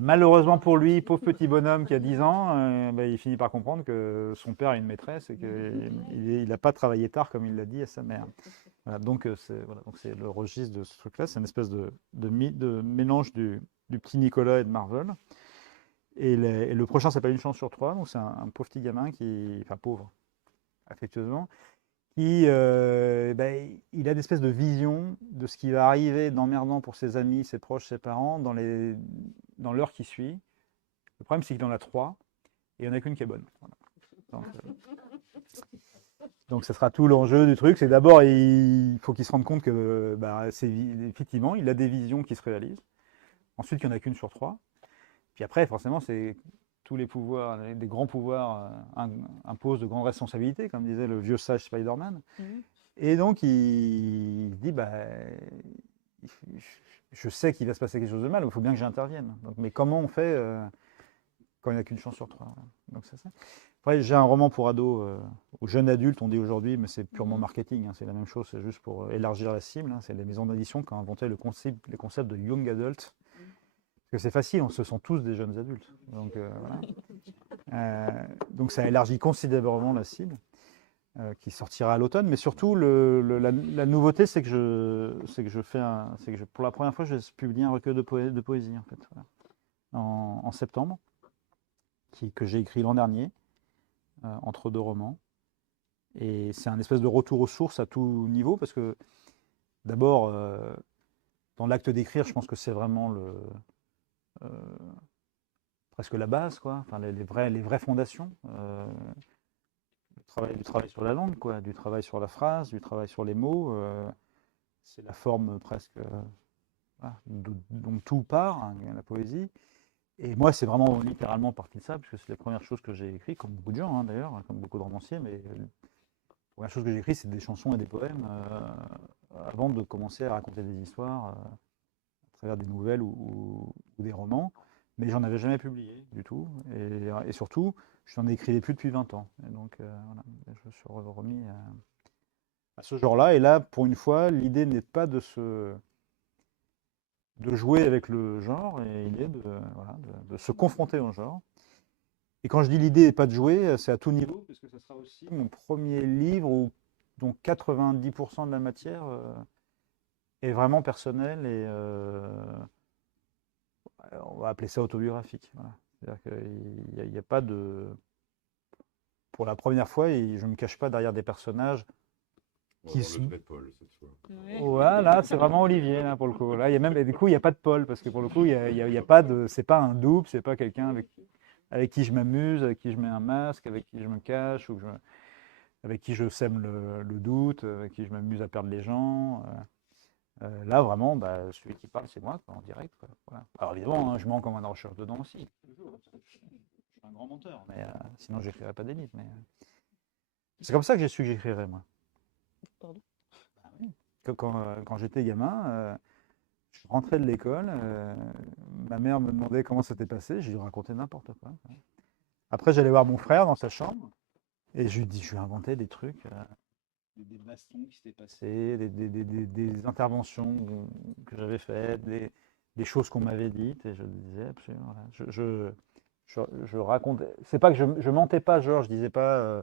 malheureusement pour lui, pauvre petit bonhomme qui a 10 ans, il finit par comprendre que son père a une maîtresse et qu'il n'a pas travaillé tard comme il l'a dit à sa mère. Voilà, donc c'est le registre de ce truc-là, c'est une espèce de mélange du du petit Nicolas et de Marvel. Et le prochain s'appelle Une chance sur trois, donc c'est un pauvre petit gamin enfin pauvre, affectueusement, qui il a une espèce de vision de ce qui va arriver d'emmerdant pour ses amis, ses proches, ses parents dans l'heure qui suit. Le problème, c'est qu'il en a trois, et il n'y en a qu'une qui est bonne. Voilà. Donc ça sera tout l'enjeu du truc, c'est d'abord il faut qu'il se rende compte que effectivement, il a des visions qui se réalisent. Ensuite, il n'y en a qu'une sur trois. Puis après, forcément, c'est tous les pouvoirs, des grands pouvoirs imposent de grandes responsabilités, comme disait le vieux sage Spider-Man. Et donc, il se dit, je sais qu'il va se passer quelque chose de mal, il faut bien que j'intervienne. Mais comment on fait quand il n'y a qu'une chance sur trois? Voilà. Donc c'est ça. Après, j'ai un roman pour ados, ou jeunes adultes, on dit aujourd'hui, mais c'est purement marketing, hein, c'est la même chose, c'est juste pour élargir la cible. Hein, c'est les maisons d'édition qui ont inventé le concept de young adult. Parce que c'est facile, on se sent tous des jeunes adultes. Donc, donc ça élargit considérablement la cible, qui sortira à l'automne. Mais surtout, la nouveauté, c'est que pour la première fois, je publie un recueil de poésie, en fait, voilà, en septembre, que j'ai écrit l'an dernier, entre deux romans. Et c'est un espèce de retour aux sources à tout niveau, parce que d'abord, dans l'acte d'écrire, je pense que c'est vraiment presque la base, quoi. Enfin, les vraies fondations. Du travail sur la langue, quoi, du travail sur la phrase, du travail sur les mots. C'est la forme presque voilà, dont tout part, hein, la poésie. Et moi, c'est vraiment littéralement parti de ça, parce que c'est la première chose que j'ai écrit, comme beaucoup de gens, hein, d'ailleurs, comme beaucoup de romanciers, mais la première chose que j'ai écrit, c'est des chansons et des poèmes, avant de commencer à raconter des histoires à travers des nouvelles ou des romans. Mais j'en avais jamais publié du tout. Et surtout, je n'en écrivais plus depuis 20 ans. Et donc, voilà, je me suis remis à ce genre-là. Et là, pour une fois, l'idée n'est pas de jouer avec le genre, et l'idée de se confronter au genre. Et quand je dis l'idée n'est pas de jouer, c'est à tout niveau, parce que ce sera aussi mon premier livre dont 90% de la matière est vraiment personnelle et on va appeler ça autobiographique. Voilà. C'est-à-dire qu'il n'y a pas de... Pour la première fois, je ne me cache pas derrière des personnages qui le vrai Paul, cette fois. Voilà, c'est vraiment Olivier, là, pour le coup. Là, il y a même... Et du coup, il n'y a pas de Paul, parce que pour le coup, il y a pas de... C'est pas un double, c'est pas quelqu'un avec qui je m'amuse, avec qui je mets un masque, avec qui je me cache, avec qui je sème le doute, avec qui je m'amuse à perdre les gens. Là, vraiment, celui qui parle, c'est moi, quoi, en direct. Quoi. Voilà. Alors évidemment, hein, je mens comme un recherche dedans aussi. Je suis un grand menteur, mais sinon je n'écrirais pas des livres. Mais, c'est comme ça que j'ai su que j'écrirais, moi. Pardon. Oui. Quand j'étais gamin, je rentrais de l'école, ma mère me demandait comment ça s'était passé, je lui racontais n'importe quoi. Après, j'allais voir mon frère dans sa chambre, et je lui inventais des trucs. Des bastons qui s'étaient passés, des interventions que j'avais faites, des choses qu'on m'avait dites, et je disais absolument. Voilà. Je racontais. C'est pas que je mentais pas, genre je disais pas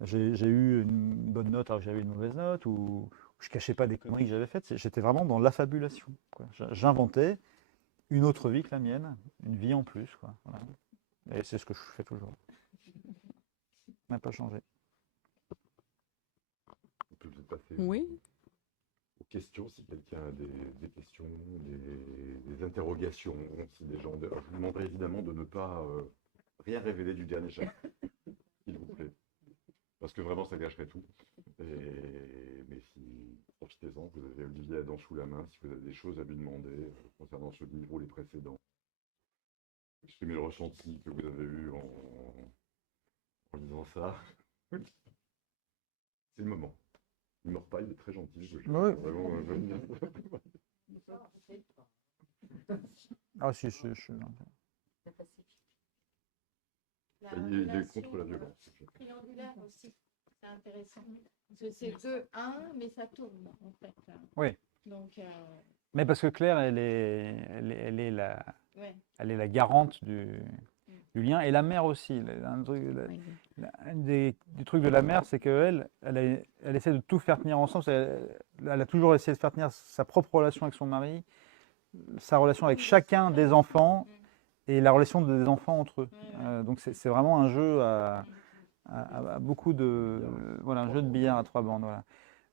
j'ai eu une bonne note alors que j'avais une mauvaise note, ou je cachais pas des conneries que j'avais faites. J'étais vraiment dans l'affabulation. J'inventais une autre vie que la mienne, une vie en plus. Quoi. Voilà. Et c'est ce que je fais toujours. Ça n'a pas changé. On peut peut-être passer aux questions, si quelqu'un a des questions, des interrogations, si des gens... Alors, je vous demanderai évidemment de ne pas rien révéler du dernier chapitre, s'il vous plaît. Parce que vraiment, ça gâcherait tout. Mais si, profitez-en, vous avez Olivier Adam sous la main, si vous avez des choses à lui demander concernant ce livre ou les précédents. Exprimez le ressenti que vous avez eu en lisant ça. C'est le moment. Il ne meurt pas, il est très gentil. Oui. Vraiment, Ah si, il est contre la violence. Triangulaire aussi, c'est intéressant. Parce que c'est 2-1, mais ça tourne en fait. Oui. Donc, mais parce que Claire, elle est la garante du lien, et la mère aussi. Un des trucs de la mère, c'est qu'elle essaie de tout faire tenir ensemble. Elle a toujours essayé de faire tenir sa propre relation avec son mari sa relation avec chacun des enfants et la relation des enfants entre eux. Donc c'est vraiment un jeu à beaucoup de... Voilà, un jeu de billard à 3 bandes.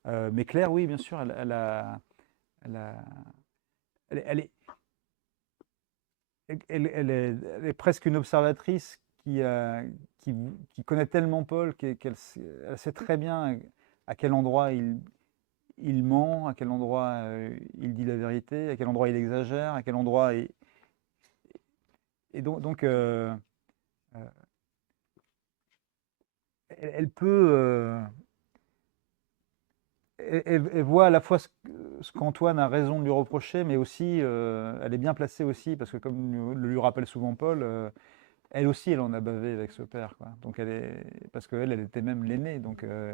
Voilà. Mais Claire, oui, bien sûr, elle a- elle est, elle est presque une observatrice qui connaît tellement Paul elle sait très bien à quel endroit il ment, à quel endroit il dit la vérité, à quel endroit il exagère, à quel endroit et donc euh, elle peut elle voit à la fois ce qu'Antoine a raison de lui reprocher, mais aussi elle est bien placée aussi parce que comme le lui rappelle souvent Paul, elle aussi elle en a bavé avec ce père, quoi. Donc parce qu'elle elle était même l'aînée, donc euh,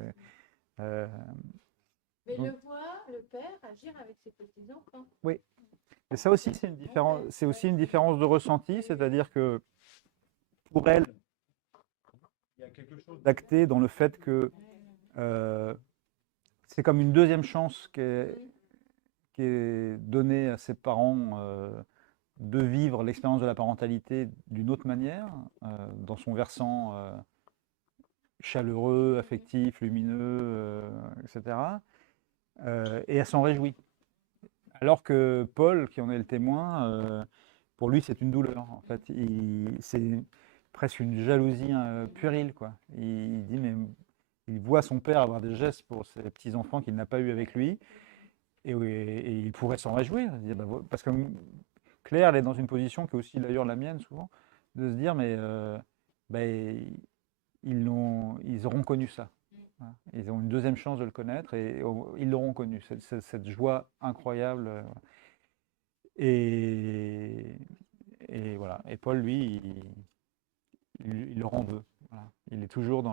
Mais donc, le voit, le père, agir avec ses petits-enfants. oui. Et ça aussi c'est une différence, c'est aussi une différence de ressenti, c'est-à-dire que pour elle, il y a quelque chose d'acté dans le fait que euh, c'est comme une deuxième chance qui est donnée à ses parents de vivre l'expérience de la parentalité d'une autre manière, dans son versant chaleureux, affectif, lumineux, etc. Et elle s'en réjouit. Alors que Paul, qui en est le témoin, pour lui, c'est une douleur. En fait, c'est presque une jalousie puérile, quoi. Il dit, mais il voit son père avoir des gestes pour ses petits-enfants qu'il n'a pas eu avec lui, et il pourrait s'en réjouir. Il dit, bah, parce que Claire, elle est dans une position qui est aussi d'ailleurs la mienne souvent, de se dire, mais bah, ils auront connu ça. Voilà. Ils ont une deuxième chance de le connaître et ils l'auront connu, cette joie incroyable. Et, et voilà. Et Paul, lui, il leur en veut. Voilà. Il est toujours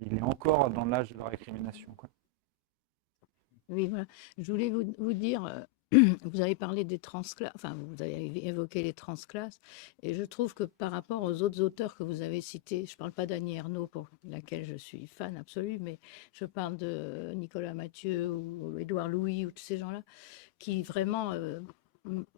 il est encore dans l'âge de la récrimination, quoi. Oui, voilà. Je voulais vous dire, vous avez parlé des transclasses, enfin, vous avez évoqué les transclasses, et je trouve que par rapport aux autres auteurs que vous avez cités, je ne parle pas d'Annie Ernaux, pour laquelle je suis fan absolue, mais je parle de Nicolas Mathieu ou Édouard Louis ou tous ces gens-là, qui vraiment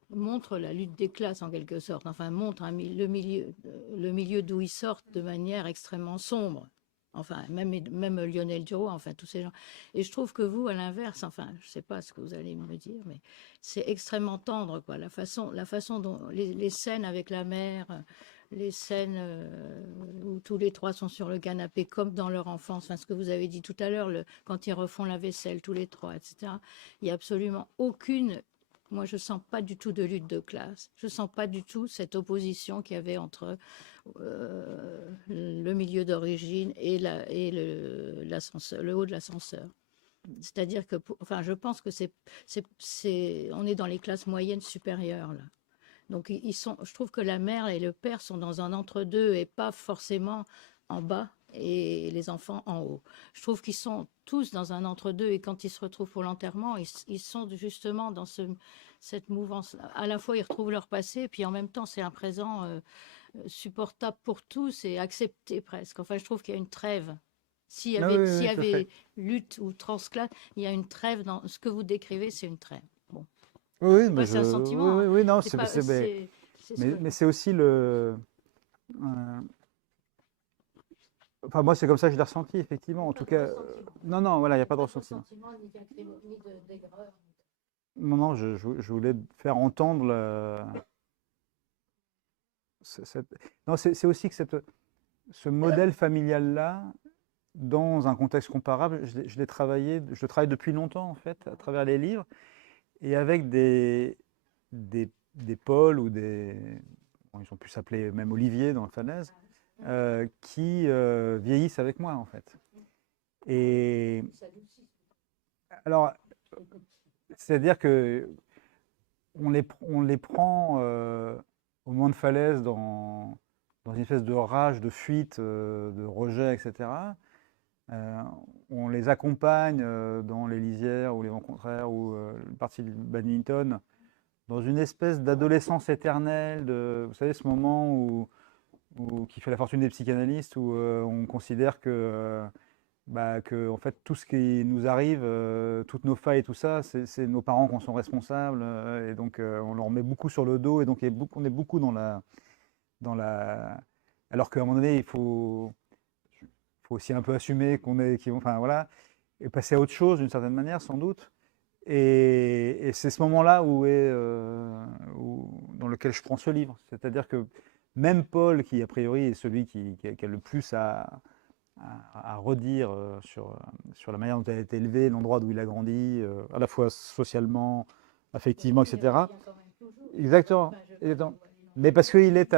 montrent la lutte des classes en quelque sorte, enfin, montrent le milieu d'où ils sortent de manière extrêmement sombre. Enfin, même Lionel Duroux, enfin, tous ces gens. Et je trouve que vous, à l'inverse, enfin, je ne sais pas ce que vous allez me dire, mais c'est extrêmement tendre, quoi. La façon dont les scènes avec la mère, les scènes où tous les trois sont sur le canapé, comme dans leur enfance, enfin, ce que vous avez dit tout à l'heure, quand ils refont la vaisselle, tous les trois, etc. Il n'y a absolument aucune. Moi, je ne sens pas du tout de lutte de classe. Je ne sens pas du tout cette opposition qu'il y avait entre le milieu d'origine et le haut de l'ascenseur. C'est-à-dire que, enfin, je pense que on est dans les classes moyennes supérieures là. Donc je trouve que la mère et le père sont dans un entre-deux et pas forcément en bas et les enfants en haut. Je trouve qu'ils sont tous dans un entre-deux et quand ils se retrouvent pour l'enterrement, ils sont justement dans cette mouvance. À la fois, ils retrouvent leur passé, puis en même temps, c'est un présent supportable pour tous et accepté presque. Enfin, je trouve qu'il y a une trêve. S'il y Ah oui, avait, oui, s'il y oui, tout à fait. avait lutte ou transclasse, il y a une trêve dans ce que vous décrivez, c'est une trêve. Bon, Oui, oui, après, c'est un sentiment, oui, hein. oui, non, C'est pas, c'est ce mais que. c'est aussi enfin, moi, c'est comme ça que je l'ai ressenti, effectivement. En tout cas, non, non, voilà, il n'y a pas de Pas de ressentiment. ressentiment, ni d'aigreur. Non, non, je voulais faire entendre non, c'est aussi que ce modèle familial-là, dans un contexte comparable, je l'ai travaillé, je le travaille depuis longtemps, en fait, à travers les livres, et avec des Paul ou bon, ils ont pu s'appeler même Olivier dans la Falaise, qui vieillissent avec moi, en fait. Et alors, c'est-à-dire que on les prend au moment de Falaise dans une espèce de rage, de fuite, de rejet, etc. Euh, on les accompagne dans les lisières ou les vents contraires ou le parti du badminton dans une espèce d'adolescence éternelle, vous savez, ce moment qui fait la fortune des psychanalystes, où on considère que que en fait, tout ce qui nous arrive, toutes nos failles et tout ça, c'est nos parents qui en sont responsables. Et donc, on leur met beaucoup sur le dos. Et donc, on est beaucoup dans la... Alors qu'à un moment donné, faut aussi un peu assumer enfin voilà, et passer à autre chose d'une certaine manière, sans doute. Et c'est ce moment-là dans lequel je prends ce livre. C'est-à-dire que même Paul, qui a priori est celui qui a le plus à redire sur la manière dont il a été élevé, l'endroit d'où il a grandi, à la fois socialement, affectivement, Il etc. revient quand même toujours. Exactement. Enfin, je Exactement. pense, Mais parce qu'il est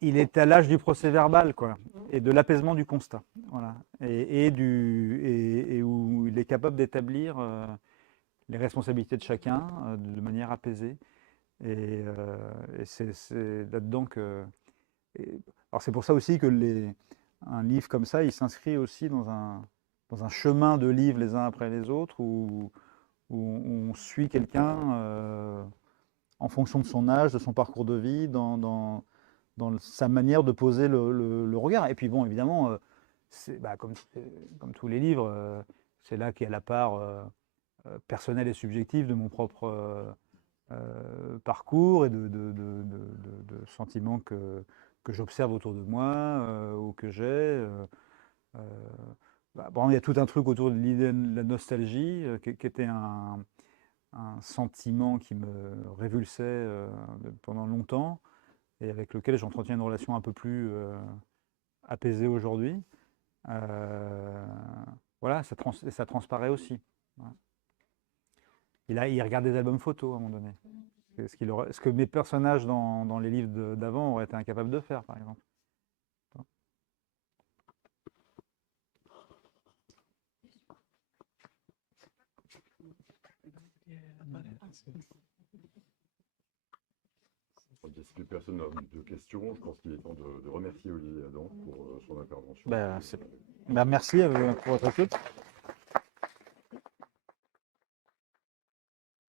il est à l'âge du procès verbal, quoi, et de l'apaisement du constat, voilà, et où il est capable d'établir les responsabilités de chacun de manière apaisée. Et c'est là-dedans que. Alors c'est pour ça aussi que un livre comme ça, il s'inscrit aussi dans un chemin de livres les uns après les autres, où on suit quelqu'un en fonction de son âge, de son parcours de vie, dans sa manière de poser le regard. Et puis bon, évidemment, comme tous les livres, c'est là qu'il y a la part personnelle et subjective de mon propre parcours et de sentiments que j'observe autour de moi ou que j'ai. Bon, il y a tout un truc autour de l'idée de la nostalgie qui était un sentiment qui me révulsait pendant longtemps et avec lequel j'entretiens une relation un peu plus apaisée aujourd'hui. Voilà, ça transparaît aussi. Voilà. Il regarde des albums photos à un moment donné. Ce que mes personnages dans les livres d'avant auraient été incapables de faire, par exemple. Ok, si plus personne n'a de questions, je pense qu'il est temps de remercier Olivier Adam pour son intervention. Merci pour votre écoute.